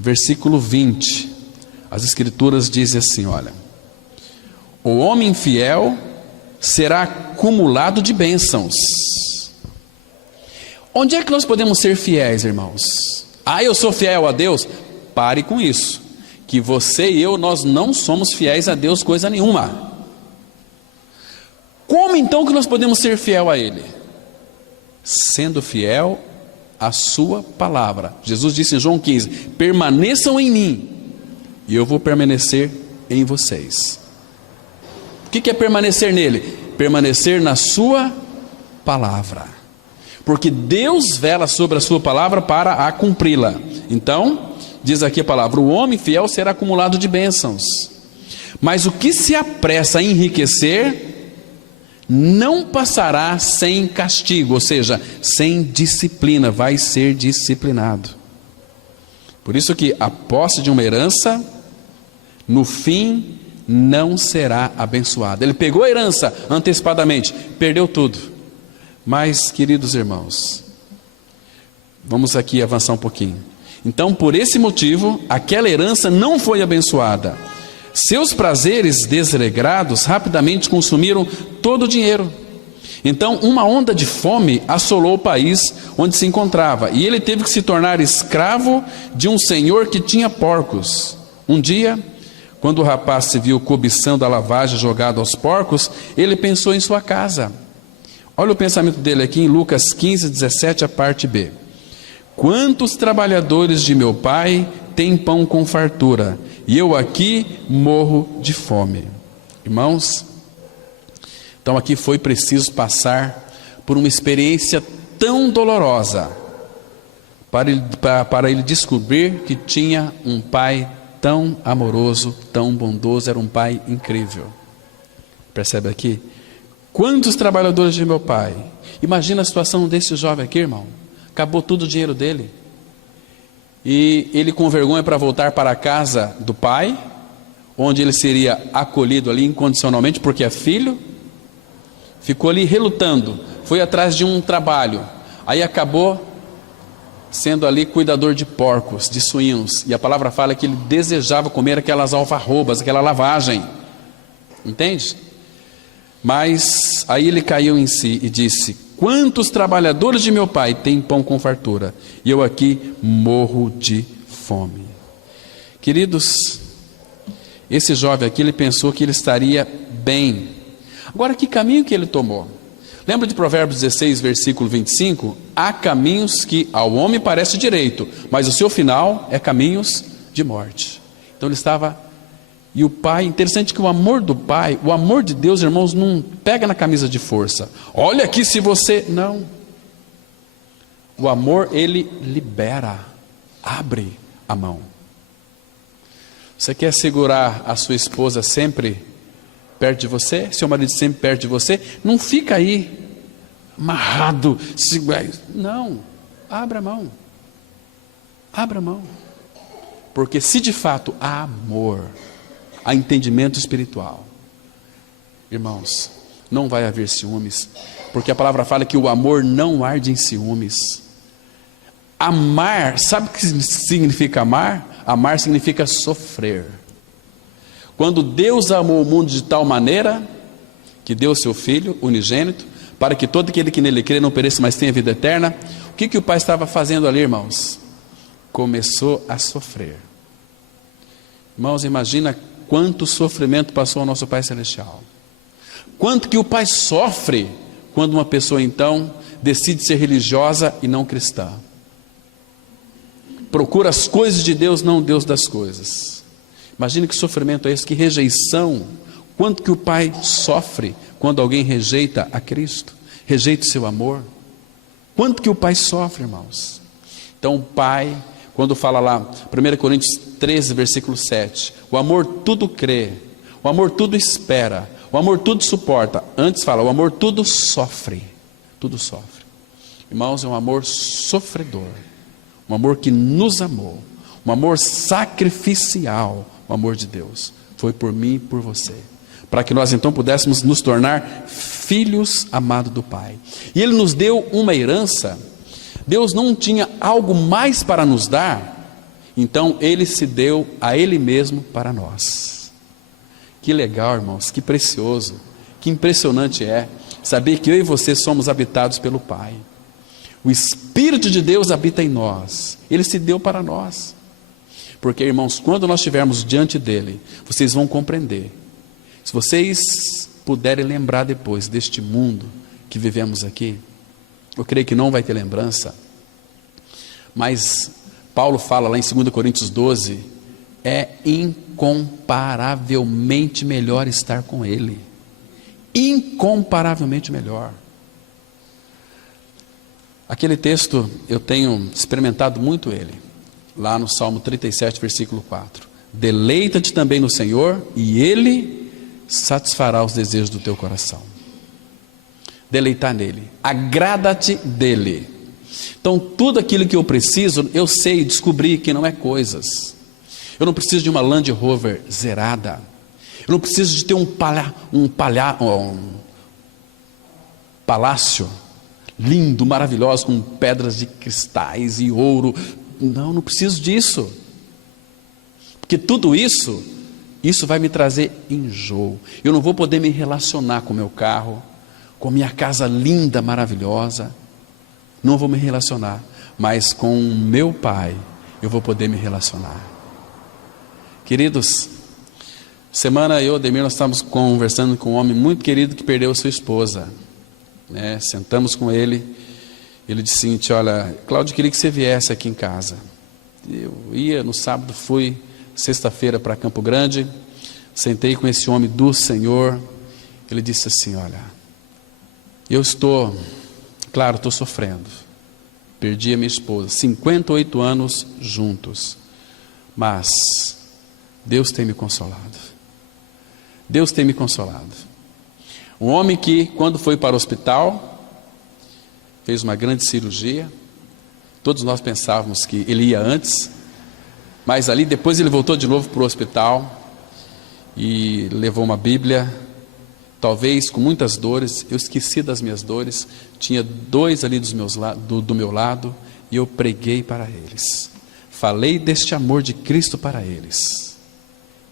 versículo 20. As escrituras dizem assim, olha: o homem fiel será acumulado de bênçãos. Onde é que nós podemos ser fiéis, irmãos? Eu sou fiel a Deus? Pare com isso, que você e eu, nós não somos fiéis a Deus coisa nenhuma. Como então que nós podemos ser fiel a Ele? Sendo fiel à sua palavra. Jesus disse em João 15, permaneçam em mim, e eu vou permanecer em vocês. O que é permanecer nele? Permanecer na sua palavra. Porque Deus vela sobre a sua palavra para a cumpri-la. Então, diz aqui a palavra, o homem fiel será acumulado de bênçãos. Mas o que se apressa a enriquecer, não passará sem castigo, ou seja, sem disciplina, vai ser disciplinado. Por isso que a posse de uma herança, no fim, não será abençoada. Ele pegou a herança antecipadamente, perdeu tudo. Mas, queridos irmãos, vamos aqui avançar um pouquinho. Então, por esse motivo, aquela herança não foi abençoada. Seus prazeres desregrados rapidamente consumiram todo o dinheiro. Então, uma onda de fome assolou o país onde se encontrava, e ele teve que se tornar escravo de um senhor que tinha porcos. Um dia, quando o rapaz se viu cobiçando a lavagem jogada aos porcos, ele pensou em sua casa. Olha o pensamento dele aqui em Lucas 15, 17, a parte B. Quantos trabalhadores de meu pai têm pão com fartura, e eu aqui morro de fome. Irmãos, então aqui foi preciso passar por uma experiência tão dolorosa para ele descobrir que tinha um pai tão amoroso, tão bondoso, era um pai incrível. Percebe aqui? Quantos trabalhadores de meu pai? Imagina a situação desse jovem aqui, irmão. Acabou tudo o dinheiro dele. E ele com vergonha para voltar para a casa do pai, onde ele seria acolhido ali incondicionalmente, porque é filho. Ficou ali relutando, foi atrás de um trabalho. Aí acabou sendo ali cuidador de porcos, de suínos. E a palavra fala que ele desejava comer aquelas alfarrobas, aquela lavagem. Entende? Mas aí ele caiu em si e disse: quantos trabalhadores de meu pai têm pão com fartura, e eu aqui morro de fome. Queridos, esse jovem aqui, ele pensou que ele estaria bem. Agora, que caminho que ele tomou? Lembra de Provérbios 16, versículo 25? Há caminhos que ao homem parece direito, mas o seu final é caminhos de morte. Então ele estava... E o pai, interessante que o amor do pai, o amor de Deus, irmãos, não pega na camisa de força. Olha aqui se você... Não. O amor, ele libera, abre a mão. Você quer segurar a sua esposa sempre perto de você? Seu marido sempre perto de você? Não fica aí, amarrado. Não, abra a mão. Abra a mão. Porque se de fato há amor, há entendimento espiritual, irmãos, não vai haver ciúmes, porque a palavra fala que o amor não arde em ciúmes. Amar, sabe o que significa amar? Amar significa sofrer. Quando Deus amou o mundo de tal maneira que deu o seu Filho unigênito, para que todo aquele que nele crê não pereça, mas tenha vida eterna, o que o pai estava fazendo ali, irmãos? Começou a sofrer. Irmãos, imagina quanto sofrimento passou o nosso Pai Celestial. Quanto que o pai sofre quando uma pessoa então decide ser religiosa e não cristã. Procura as coisas de Deus, não o Deus das coisas. Imagine que sofrimento é esse, que rejeição. Quanto que o pai sofre quando alguém rejeita a Cristo, rejeita o seu amor. Quanto que o pai sofre, irmãos. Então o pai, quando fala lá, 1 Coríntios 13, versículo 7, o amor tudo crê, o amor tudo espera, o amor tudo suporta. Antes fala, o amor tudo sofre, tudo sofre. Irmãos, é um amor sofredor, um amor que nos amou, um amor sacrificial, o amor de Deus, foi por mim e por você, para que nós então pudéssemos nos tornar filhos amados do Pai. E Ele nos deu uma herança. Deus não tinha algo mais para nos dar, então Ele se deu a Ele mesmo para nós. Que legal, irmãos, que precioso, que impressionante é saber que eu e você somos habitados pelo Pai. O Espírito de Deus habita em nós, Ele se deu para nós. Porque, irmãos, quando nós estivermos diante dEle, vocês vão compreender. Se vocês puderem lembrar depois deste mundo que vivemos aqui, eu creio que não vai ter lembrança, mas Paulo fala lá em 2 Coríntios 12, é incomparavelmente melhor estar com Ele, incomparavelmente melhor. Aquele texto eu tenho experimentado muito ele, lá no Salmo 37, versículo 4, deleita-te também no Senhor e Ele satisfará os desejos do teu coração. Deleitar nele, agrada-te dele. Então tudo aquilo que eu preciso, eu sei, descobri que não é coisas. Eu não preciso de uma Land Rover zerada, eu não preciso de ter um palácio lindo, maravilhoso, com pedras de cristais e ouro. Não preciso disso, porque tudo isso vai me trazer enjoo. Eu não vou poder me relacionar com o meu carro, com minha casa linda, maravilhosa, não vou me relacionar, mas com o meu Pai eu vou poder me relacionar. Queridos, semana eu e Ademir, nós estávamos conversando com um homem muito querido que perdeu sua esposa, né? Sentamos com ele, ele disse o seguinte: olha, Cláudio, queria que você viesse aqui em casa. Eu ia no sábado, fui sexta-feira para Campo Grande, sentei com esse homem do Senhor. Ele disse assim: olha, eu estou sofrendo, perdi a minha esposa, 58 anos juntos, mas Deus tem me consolado, Deus tem me consolado. Um homem que, quando foi para o hospital, fez uma grande cirurgia, todos nós pensávamos que ele ia antes, mas ali depois ele voltou de novo para o hospital, e levou uma Bíblia, talvez com muitas dores. Eu esqueci das minhas dores, tinha dois ali do meu lado, e eu preguei para eles, falei deste amor de Cristo para eles.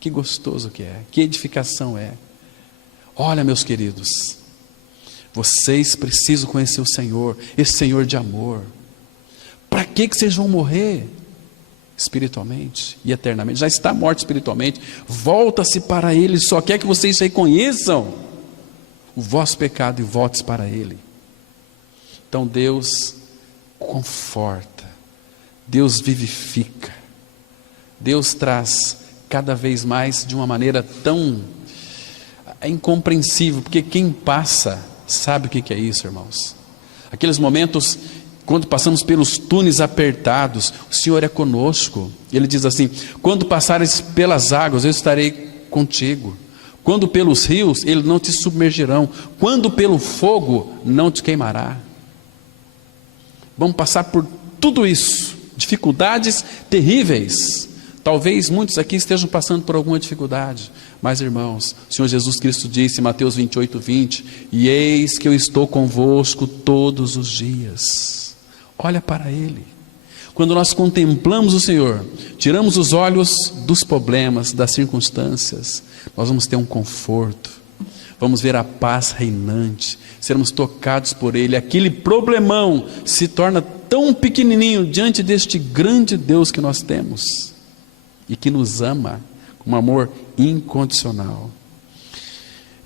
Que gostoso que é, que edificação é. Olha, meus queridos, vocês precisam conhecer o Senhor, esse Senhor de amor. Para que vocês vão morrer espiritualmente e eternamente? Já está morto espiritualmente, volta-se para Ele, só quer que vocês reconheçam o vosso pecado e voltes para Ele. Então Deus conforta, Deus vivifica, Deus traz cada vez mais de uma maneira tão incompreensível, porque quem passa sabe o que é isso, irmãos. Aqueles momentos quando passamos pelos túneis apertados, o Senhor é conosco. Ele diz assim: quando passares pelas águas, eu estarei contigo. Quando pelos rios, eles não te submergirão. Quando pelo fogo, não te queimará. Vamos passar por tudo isso, dificuldades terríveis. Talvez muitos aqui estejam passando por alguma dificuldade, mas irmãos, o Senhor Jesus Cristo disse em Mateus 28:20: e eis que eu estou convosco todos os dias. Olha para Ele. Quando nós contemplamos o Senhor, tiramos os olhos dos problemas, das circunstâncias, nós vamos ter um conforto, vamos ver a paz reinante, sermos tocados por Ele. Aquele problemão se torna tão pequenininho diante deste grande Deus que nós temos e que nos ama com um amor incondicional.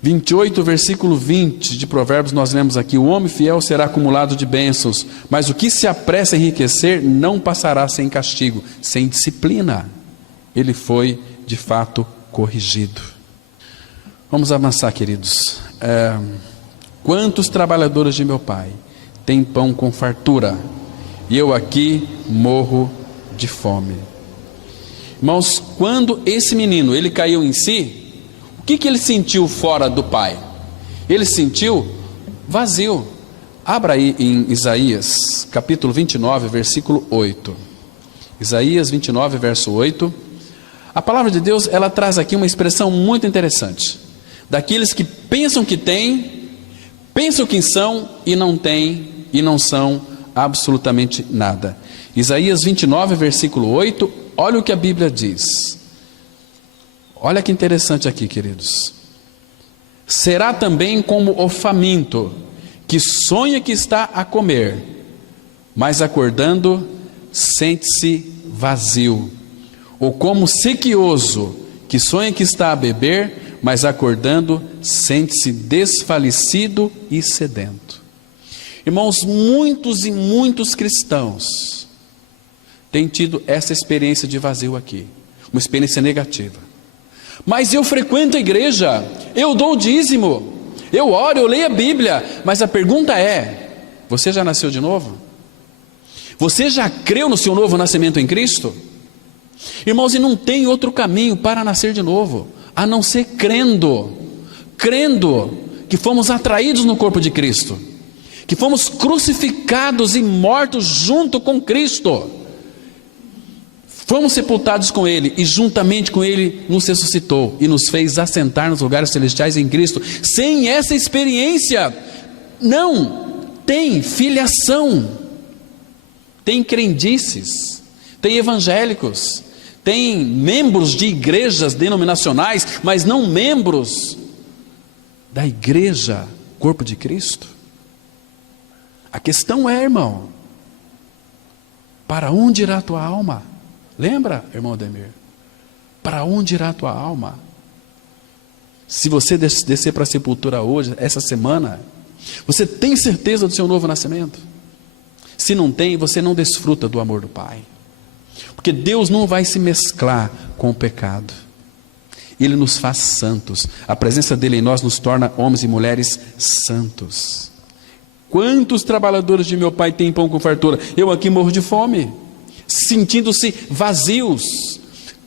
28, versículo 20 de Provérbios, nós lemos aqui: o homem fiel será acumulado de bênçãos, mas o que se apressa a enriquecer não passará sem castigo. Sem disciplina, ele foi de fato corrigido. Vamos avançar, queridos. Quantos trabalhadores de meu pai têm pão com fartura, e eu aqui morro de fome? Irmãos, quando esse menino ele caiu em si, o que ele sentiu fora do pai? Ele sentiu vazio. Abra aí em Isaías, capítulo 29, versículo 8. Isaías 29, verso 8. A palavra de Deus, ela traz aqui uma expressão muito interessante. Daqueles que pensam que têm, pensam que são e não têm, e não são absolutamente nada. Isaías 29, versículo 8, olha o que a Bíblia diz. Olha que interessante aqui, queridos. Será também como o faminto, que sonha que está a comer, mas acordando sente-se vazio. Ou como o sequioso, que sonha que está a beber, mas acordando sente-se desfalecido e sedento. Irmãos, muitos e muitos cristãos têm tido essa experiência de vazio aqui, uma experiência negativa. Mas eu frequento a igreja, eu dou o dízimo, eu oro, eu leio a Bíblia, mas a pergunta é: você já nasceu de novo? Você já creu no seu novo nascimento em Cristo? Irmãos, e não tem outro caminho para nascer de novo, a não ser crendo que fomos atraídos no corpo de Cristo, que fomos crucificados e mortos junto com Cristo. Fomos sepultados com Ele e juntamente com Ele nos ressuscitou e nos fez assentar nos lugares celestiais em Cristo. Sem essa experiência, não tem filiação. Tem crendices, tem evangélicos, tem membros de igrejas denominacionais, mas não membros da igreja, corpo de Cristo. A questão é, irmão, para onde irá a tua alma? Lembra, irmão Ademir? Para onde irá a tua alma? Se você descer para a sepultura hoje, essa semana, você tem certeza do seu novo nascimento? Se não tem, você não desfruta do amor do Pai. Porque Deus não vai se mesclar com o pecado. Ele nos faz santos. A presença dele em nós nos torna homens e mulheres santos. Quantos trabalhadores de meu pai têm pão com fartura? Eu aqui morro de fome, sentindo-se vazios.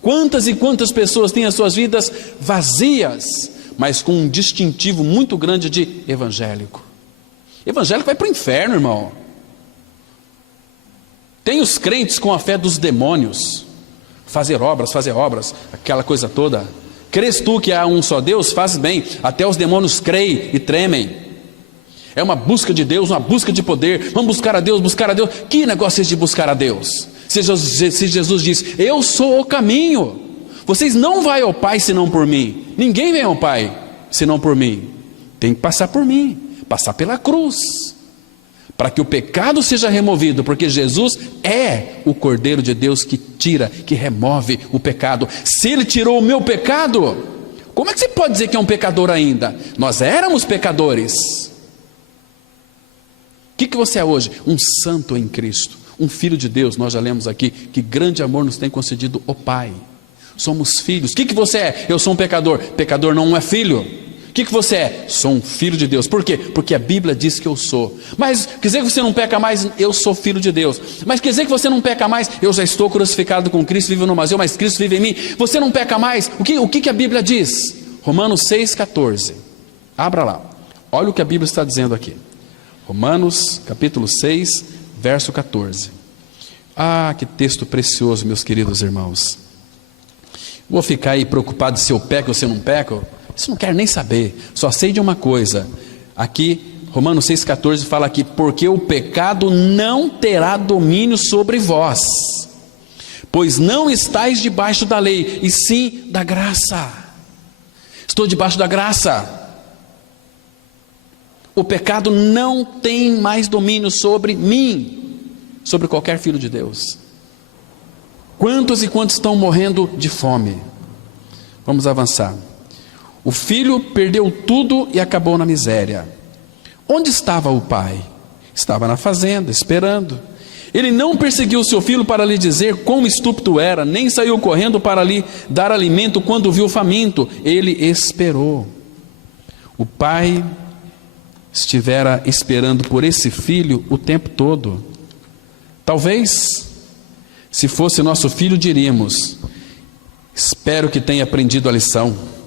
Quantas e quantas pessoas têm as suas vidas vazias, mas com um distintivo muito grande de evangélico. Evangélico vai para o inferno, irmão. Tem os crentes com a fé dos demônios, fazer obras, aquela coisa toda. Crês tu que há um só Deus? Faz bem, até os demônios creem e tremem. É uma busca de Deus, uma busca de poder. Vamos buscar a Deus, buscar a Deus. Que negócio é esse de buscar a Deus? Se Jesus diz: eu sou o caminho, vocês não vão ao Pai senão por mim. Ninguém vem ao Pai senão por mim. Tem que passar por mim, passar pela cruz, para que o pecado seja removido, porque Jesus é o Cordeiro de Deus que tira, que remove o pecado. Se Ele tirou o meu pecado, Como é que você pode dizer que é um pecador ainda? Nós éramos pecadores. O que você é hoje? Um santo em Cristo, um filho de Deus. Nós já lemos aqui que grande amor nos tem concedido o Pai. Somos filhos. O que você é? Eu sou um pecador. Pecador não é filho. O que você é? Sou um filho de Deus. Por quê? Porque a Bíblia diz que eu sou. Mas quer dizer que você não peca mais? Eu sou filho de Deus. Mas quer dizer que você não peca mais? Eu já estou crucificado com Cristo, vivo no mas eu, mas Cristo vive em mim. Você não peca mais? O que a Bíblia diz? Romanos 6,14. Abra lá. Olha o que a Bíblia está dizendo aqui. Romanos capítulo 6, verso 14. Ah, que texto precioso, meus queridos irmãos. Vou ficar aí preocupado se eu peco ou se eu não peco? Isso não quero nem saber. Só sei de uma coisa. Aqui, Romanos 6,14 fala aqui: porque o pecado não terá domínio sobre vós, pois não estáis debaixo da lei, e sim da graça. Estou debaixo da graça. O pecado não tem mais domínio sobre mim, sobre qualquer filho de Deus. Quantos e quantos estão morrendo de fome? Vamos avançar. O filho perdeu tudo e acabou na miséria. Onde estava o pai? Estava na fazenda, esperando. Ele não perseguiu seu filho para lhe dizer quão estúpido era, nem saiu correndo para lhe dar alimento quando viu faminto. Ele esperou. O pai estivera esperando por esse filho o tempo todo. Talvez, se fosse nosso filho, diríamos: espero que tenha aprendido a lição.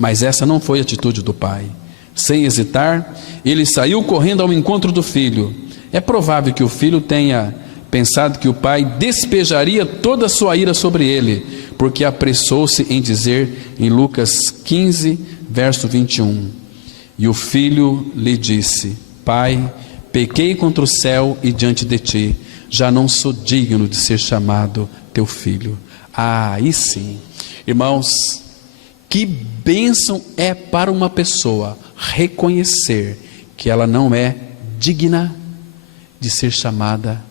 Mas essa não foi a atitude do pai. Sem hesitar, ele saiu correndo ao encontro do filho. É provável que o filho tenha pensado que o pai despejaria toda a sua ira sobre ele, porque apressou-se em dizer em Lucas 15, verso 21. E o filho lhe disse: Pai, pequei contra o céu e diante de ti, já não sou digno de ser chamado teu filho. Ah, aí sim, irmãos, que bênção é para uma pessoa reconhecer que ela não é digna de ser chamada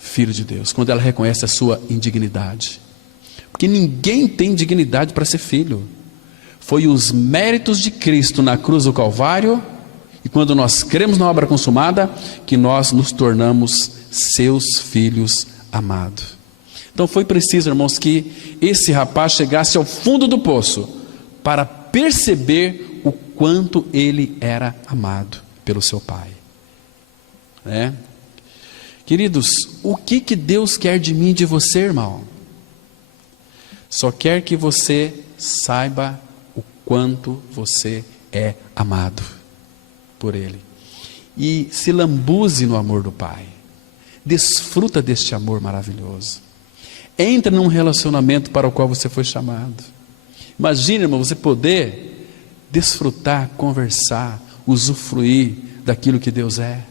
filho de Deus, quando ela reconhece a sua indignidade. Porque ninguém tem dignidade para ser filho. Foi os méritos de Cristo na cruz do Calvário, e quando nós cremos na obra consumada, que nós nos tornamos seus filhos amados. Então foi preciso, irmãos, que esse rapaz chegasse ao fundo do poço para perceber o quanto ele era amado pelo seu pai. Queridos, o que Deus quer de mim e de você, irmão? Só quer que você saiba o quanto você é amado por Ele, e se lambuze no amor do Pai. Desfruta deste amor maravilhoso. Entre num relacionamento para o qual você foi chamado. Imagine, irmão, você poder desfrutar, conversar, usufruir daquilo que Deus é.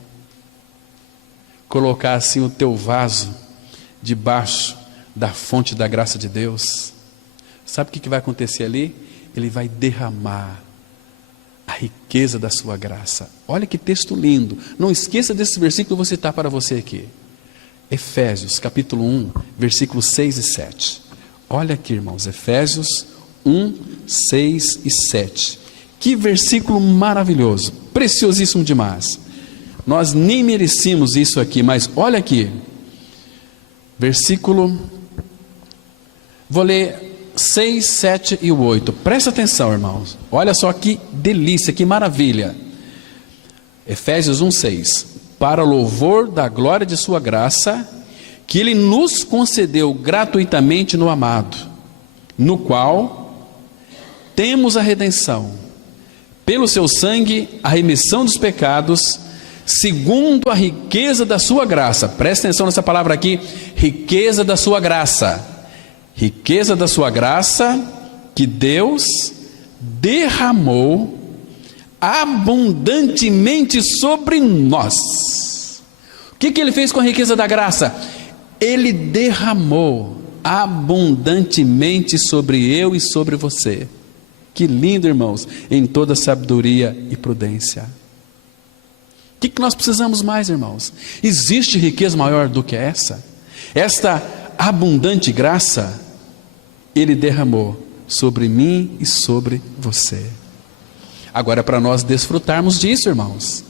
Colocar assim o teu vaso debaixo da fonte da graça de Deus. Sabe o que vai acontecer ali? Ele vai derramar a riqueza da sua graça. Olha que texto lindo. Não esqueça desse versículo que eu vou citar para você aqui. Efésios capítulo 1, versículos 6 e 7. Olha aqui, irmãos, Efésios 1, 6 e 7. Que versículo maravilhoso, preciosíssimo demais. Nós nem merecíamos isso aqui, mas olha aqui. Versículo, vou ler 6, 7 e 8. Presta atenção, irmãos. Olha só que delícia, que maravilha. Efésios 1, 6. Para louvor da glória de sua graça, que Ele nos concedeu gratuitamente no amado, no qual temos a redenção, pelo seu sangue, a remissão dos pecados, segundo a riqueza da sua graça. Presta atenção nessa palavra aqui, riqueza da sua graça. Riqueza da sua graça, que Deus derramou abundantemente sobre nós. O que Ele fez com a riqueza da graça? Ele derramou abundantemente sobre eu e sobre você. Que lindo, irmãos, em toda sabedoria e prudência. O que nós precisamos mais, irmãos? Existe riqueza maior do que essa? Esta abundante graça Ele derramou sobre mim e sobre você. Agora é para nós desfrutarmos disso, irmãos.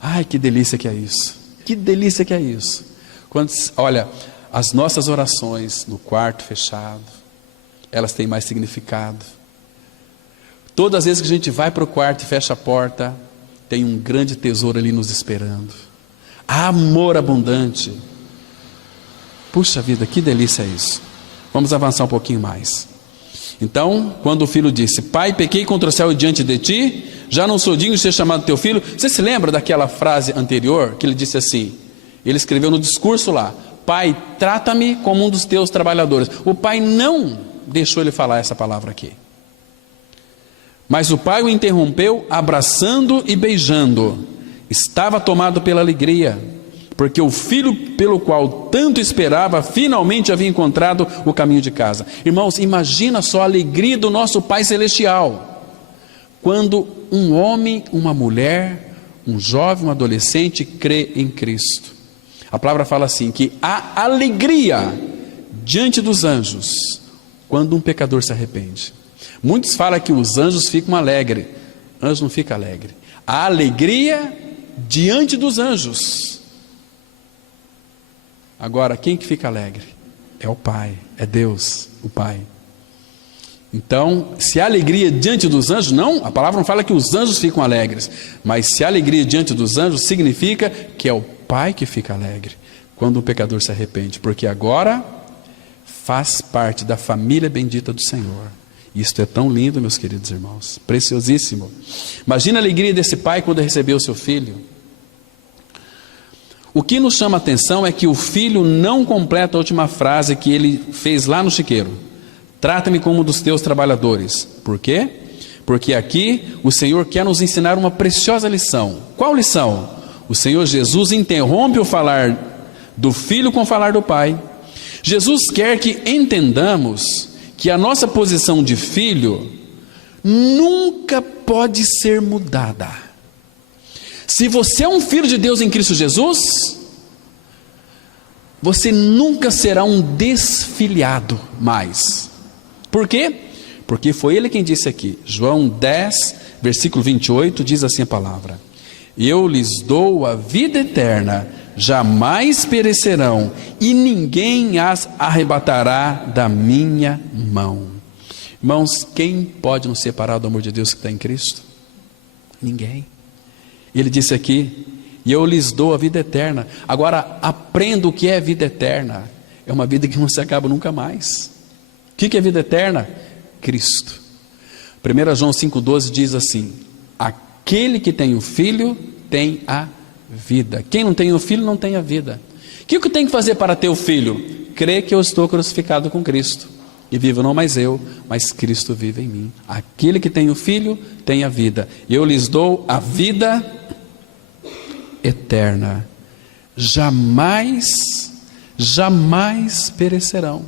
Ai, que delícia que é isso. Que delícia que é isso. Quando, olha, as nossas orações no quarto fechado, elas têm mais significado. Todas as vezes que a gente vai para o quarto e fecha a porta, tem um grande tesouro ali nos esperando. Amor abundante. Puxa vida, que delícia é isso. Vamos avançar um pouquinho mais. Então, quando o filho disse: Pai, pequei contra o céu e diante de ti, já não sou digno de ser chamado teu filho. Você se lembra daquela frase anterior, que ele disse assim, ele escreveu no discurso lá: Pai, trata-me como um dos teus trabalhadores. O pai não deixou ele falar essa palavra aqui. Mas o pai o interrompeu, abraçando e beijando. Estava tomado pela alegria, porque o filho pelo qual tanto esperava, finalmente havia encontrado o caminho de casa. Irmãos, imagina só a alegria do nosso Pai Celestial, quando um homem, uma mulher, um jovem, um adolescente crê em Cristo. A palavra fala assim, que há alegria diante dos anjos, quando um pecador se arrepende. Muitos falam que os anjos ficam alegres. Anjo não fica alegre. Há alegria diante dos anjos. Agora, quem que fica alegre? É o Pai, é Deus, o Pai. Então, se há alegria diante dos anjos, não, a palavra não fala que os anjos ficam alegres, mas se há alegria diante dos anjos, significa que é o Pai que fica alegre, quando o pecador se arrepende, porque agora faz parte da família bendita do Senhor. Isto é tão lindo, meus queridos irmãos, preciosíssimo. Imagina a alegria desse pai quando recebeu o seu filho. O que nos chama a atenção é que o filho não completa a última frase que ele fez lá no chiqueiro: trata-me como um dos teus trabalhadores. Por quê? Porque aqui o Senhor quer nos ensinar uma preciosa lição. Qual lição? O Senhor Jesus interrompe o falar do filho com o falar do pai. Jesus quer que entendamos que a nossa posição de filho nunca pode ser mudada. Se você é um filho de Deus em Cristo Jesus, você nunca será um desfiliado mais. Por quê? Porque foi ele quem disse aqui, João 10, versículo 28, diz assim a palavra: eu lhes dou a vida eterna, jamais perecerão, e ninguém as arrebatará da minha mão. Irmãos, quem pode nos separar do amor de Deus que está em Cristo? Ninguém. Ele disse aqui: e eu lhes dou a vida eterna. Agora, aprenda o que é vida eterna. É uma vida que não se acaba nunca mais. O que é vida eterna? Cristo. 1 João 5,12 diz assim: aquele que tem o Filho tem a vida. Quem não tem o Filho não tem a vida. O que eu tenho que fazer para ter o Filho? Crer que eu estou crucificado com Cristo, e vivo não mais eu, mas Cristo vive em mim. Aquele que tem o Filho tem a vida. Eu lhes dou a vida eterna. Jamais perecerão.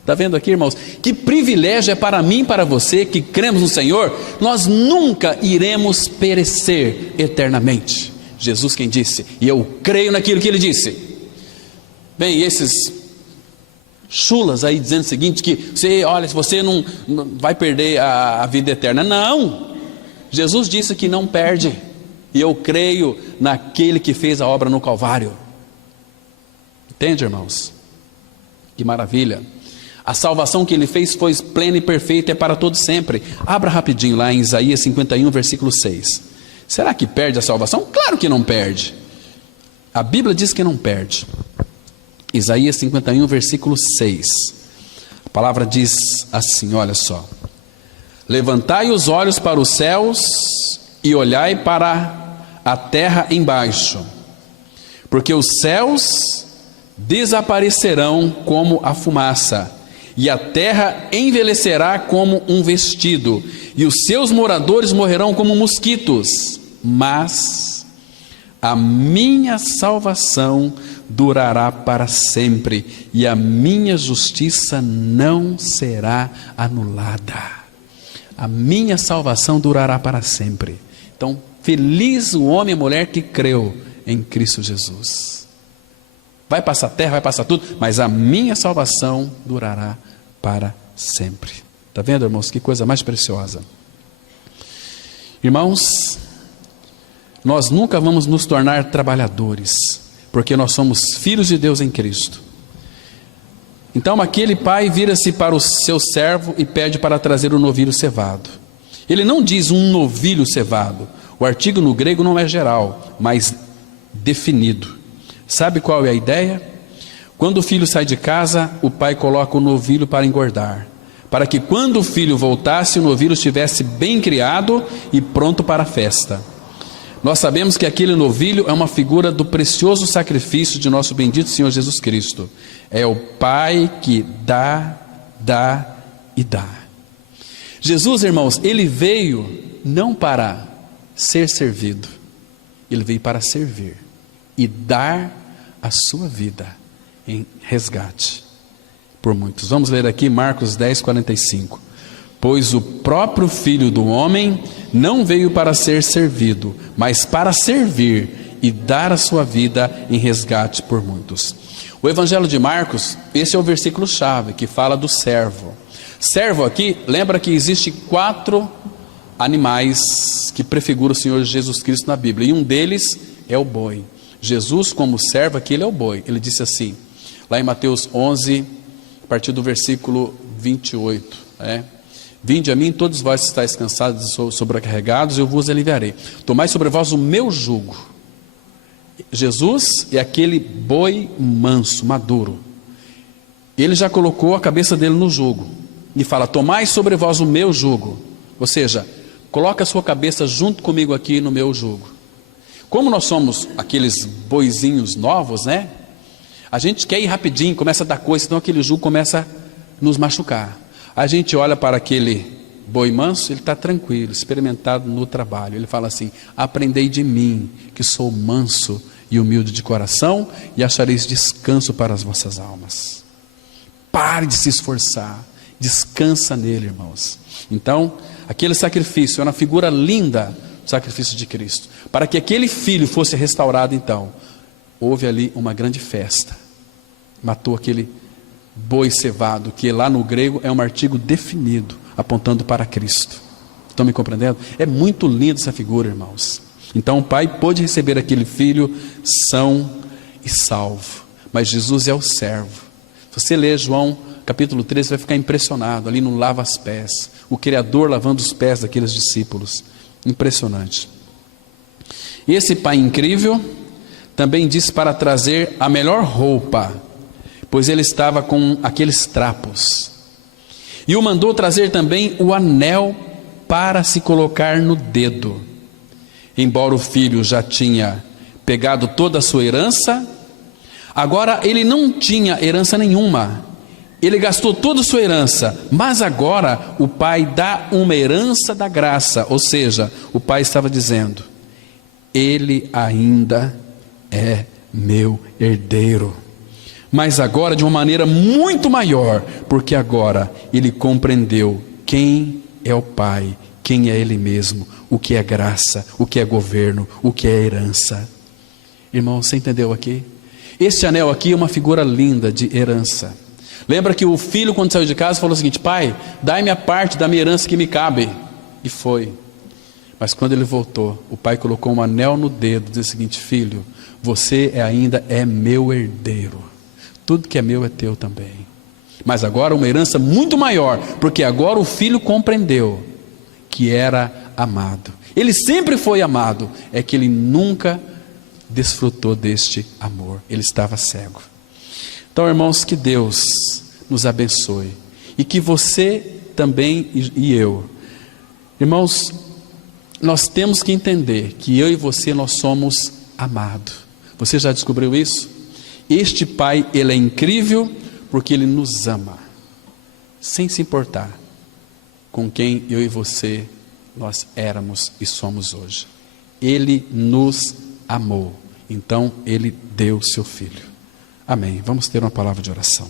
Está vendo aqui, irmãos? Que privilégio é para mim e para você que cremos no Senhor. Nós nunca iremos perecer eternamente. Jesus quem disse, e eu creio naquilo que ele disse. Bem, esses chulas aí dizendo o seguinte, que você, olha, se você não vai perder a vida eterna. Não, Jesus disse que não perde, e eu creio naquele que fez a obra no Calvário. Entende, irmãos? Que maravilha. A salvação que ele fez foi plena e perfeita, é para todo sempre. Abra rapidinho lá em Isaías 51, versículo 6. Será que perde a salvação? Claro que não perde. A Bíblia diz que não perde. Isaías 51, versículo 6. A palavra diz assim, olha só: levantai os olhos para os céus e olhai para a terra embaixo, porque os céus desaparecerão como a fumaça, e a terra envelhecerá como um vestido, e os seus moradores morrerão como mosquitos, mas a minha salvação durará para sempre, e a minha justiça não será anulada. A minha salvação durará para sempre. Então, feliz o homem e a mulher que creu em Cristo Jesus. Vai passar terra, vai passar tudo, mas a minha salvação durará para sempre. Está vendo, irmãos? Que coisa mais preciosa. Irmãos, nós nunca vamos nos tornar trabalhadores, porque nós somos filhos de Deus em Cristo. Então aquele pai vira-se para o seu servo e pede para trazer o novilho cevado. Ele não diz um novilho cevado. O artigo no grego não é geral, mas definido. Sabe qual é a ideia? Quando o filho sai de casa, o pai coloca o novilho para engordar, para que quando o filho voltasse, o novilho estivesse bem criado e pronto para a festa. Nós sabemos que aquele novilho é uma figura do precioso sacrifício de nosso bendito Senhor Jesus Cristo. É o Pai que dá e dá. Jesus, irmãos, ele veio não para ser servido, ele veio para servir e dar a sua vida em resgate por muitos. Vamos ler aqui Marcos 10, 45. Pois o próprio Filho do Homem não veio para ser servido, mas para servir e dar a sua vida em resgate por muitos. O Evangelho de Marcos, esse é o versículo chave que fala do servo. Servo aqui, lembra que existe 4 animais que prefiguram o Senhor Jesus Cristo na Bíblia, e um deles é o boi. Jesus, como servo aqui, ele é o boi. Ele disse assim, lá em Mateus 11, a partir do versículo 28, Vinde a mim, todos vós que estáis cansados e sobrecarregados, eu vos aliviarei. Tomai sobre vós o meu jugo. Jesus é aquele boi manso, maduro. Ele já colocou a cabeça dele no jugo e fala, tomai sobre vós o meu jugo. Ou seja, coloca a sua cabeça junto comigo aqui no meu jugo. Como nós somos aqueles boizinhos novos, a gente quer ir rapidinho, começa a dar coisa, então aquele jugo começa a nos machucar. A gente olha para aquele boi manso, ele está tranquilo, experimentado no trabalho. Ele fala assim, aprendei de mim, que sou manso e humilde de coração, e achareis descanso para as vossas almas. Pare de se esforçar, descansa nele, irmãos. Então, aquele sacrifício era uma figura linda do sacrifício de Cristo. Para que aquele filho fosse restaurado, então, houve ali uma grande festa. Matou aquele boi cevado, que lá no grego é um artigo definido, apontando para Cristo. Estão me compreendendo? É muito linda essa figura, irmãos. Então o pai pôde receber aquele filho são e salvo, mas Jesus é o servo. Se você ler João capítulo 13, você vai ficar impressionado, ali no lava as pés, o Criador lavando os pés daqueles discípulos, impressionante. E esse pai incrível também disse para trazer a melhor roupa, pois ele estava com aqueles trapos, e o mandou trazer também o anel para se colocar no dedo. Embora o filho já tinha pegado toda a sua herança, agora ele não tinha herança nenhuma, ele gastou toda a sua herança, mas agora o pai dá uma herança da graça, ou seja, o pai estava dizendo, ele ainda é meu herdeiro. Mas agora de uma maneira muito maior, porque agora ele compreendeu quem é o Pai, quem é Ele mesmo, o que é graça, o que é governo, o que é herança. Irmão, você entendeu aqui? Este anel aqui é uma figura linda de herança. Lembra que o filho, quando saiu de casa, falou o seguinte, pai, dai-me a parte da minha herança que me cabe. E foi. Mas quando ele voltou, o pai colocou um anel no dedo, disse o seguinte, filho, você ainda é meu herdeiro. Tudo que é meu é teu também. Mas agora uma herança muito maior, porque agora o filho compreendeu que era amado. Ele sempre foi amado, é que ele nunca desfrutou deste amor. Ele estava cego. Então, irmãos, que Deus nos abençoe. E que você também e eu. Irmãos, nós temos que entender que eu e você, nós somos amados. Você já descobriu isso? Este Pai, Ele é incrível porque Ele nos ama, sem se importar com quem eu e você, nós éramos e somos hoje. Ele nos amou, então Ele deu seu Filho. Amém. Vamos ter uma palavra de oração.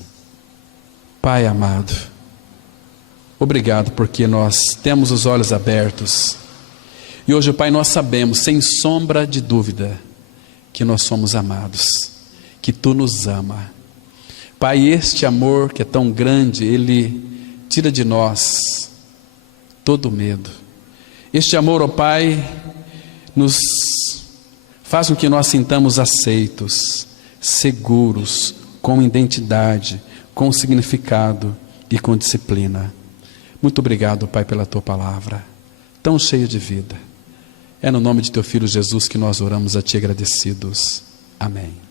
Pai amado, obrigado porque nós temos os olhos abertos, e hoje, Pai, nós sabemos, sem sombra de dúvida, que nós somos amados, que Tu nos ama. Pai, este amor que é tão grande, ele tira de nós todo medo. Este amor, ó Pai, nos faz com que nós sintamos aceitos, seguros, com identidade, com significado e com disciplina. Muito obrigado, Pai, pela Tua palavra, tão cheia de vida. É no nome de Teu Filho Jesus que nós oramos a Ti agradecidos. Amém.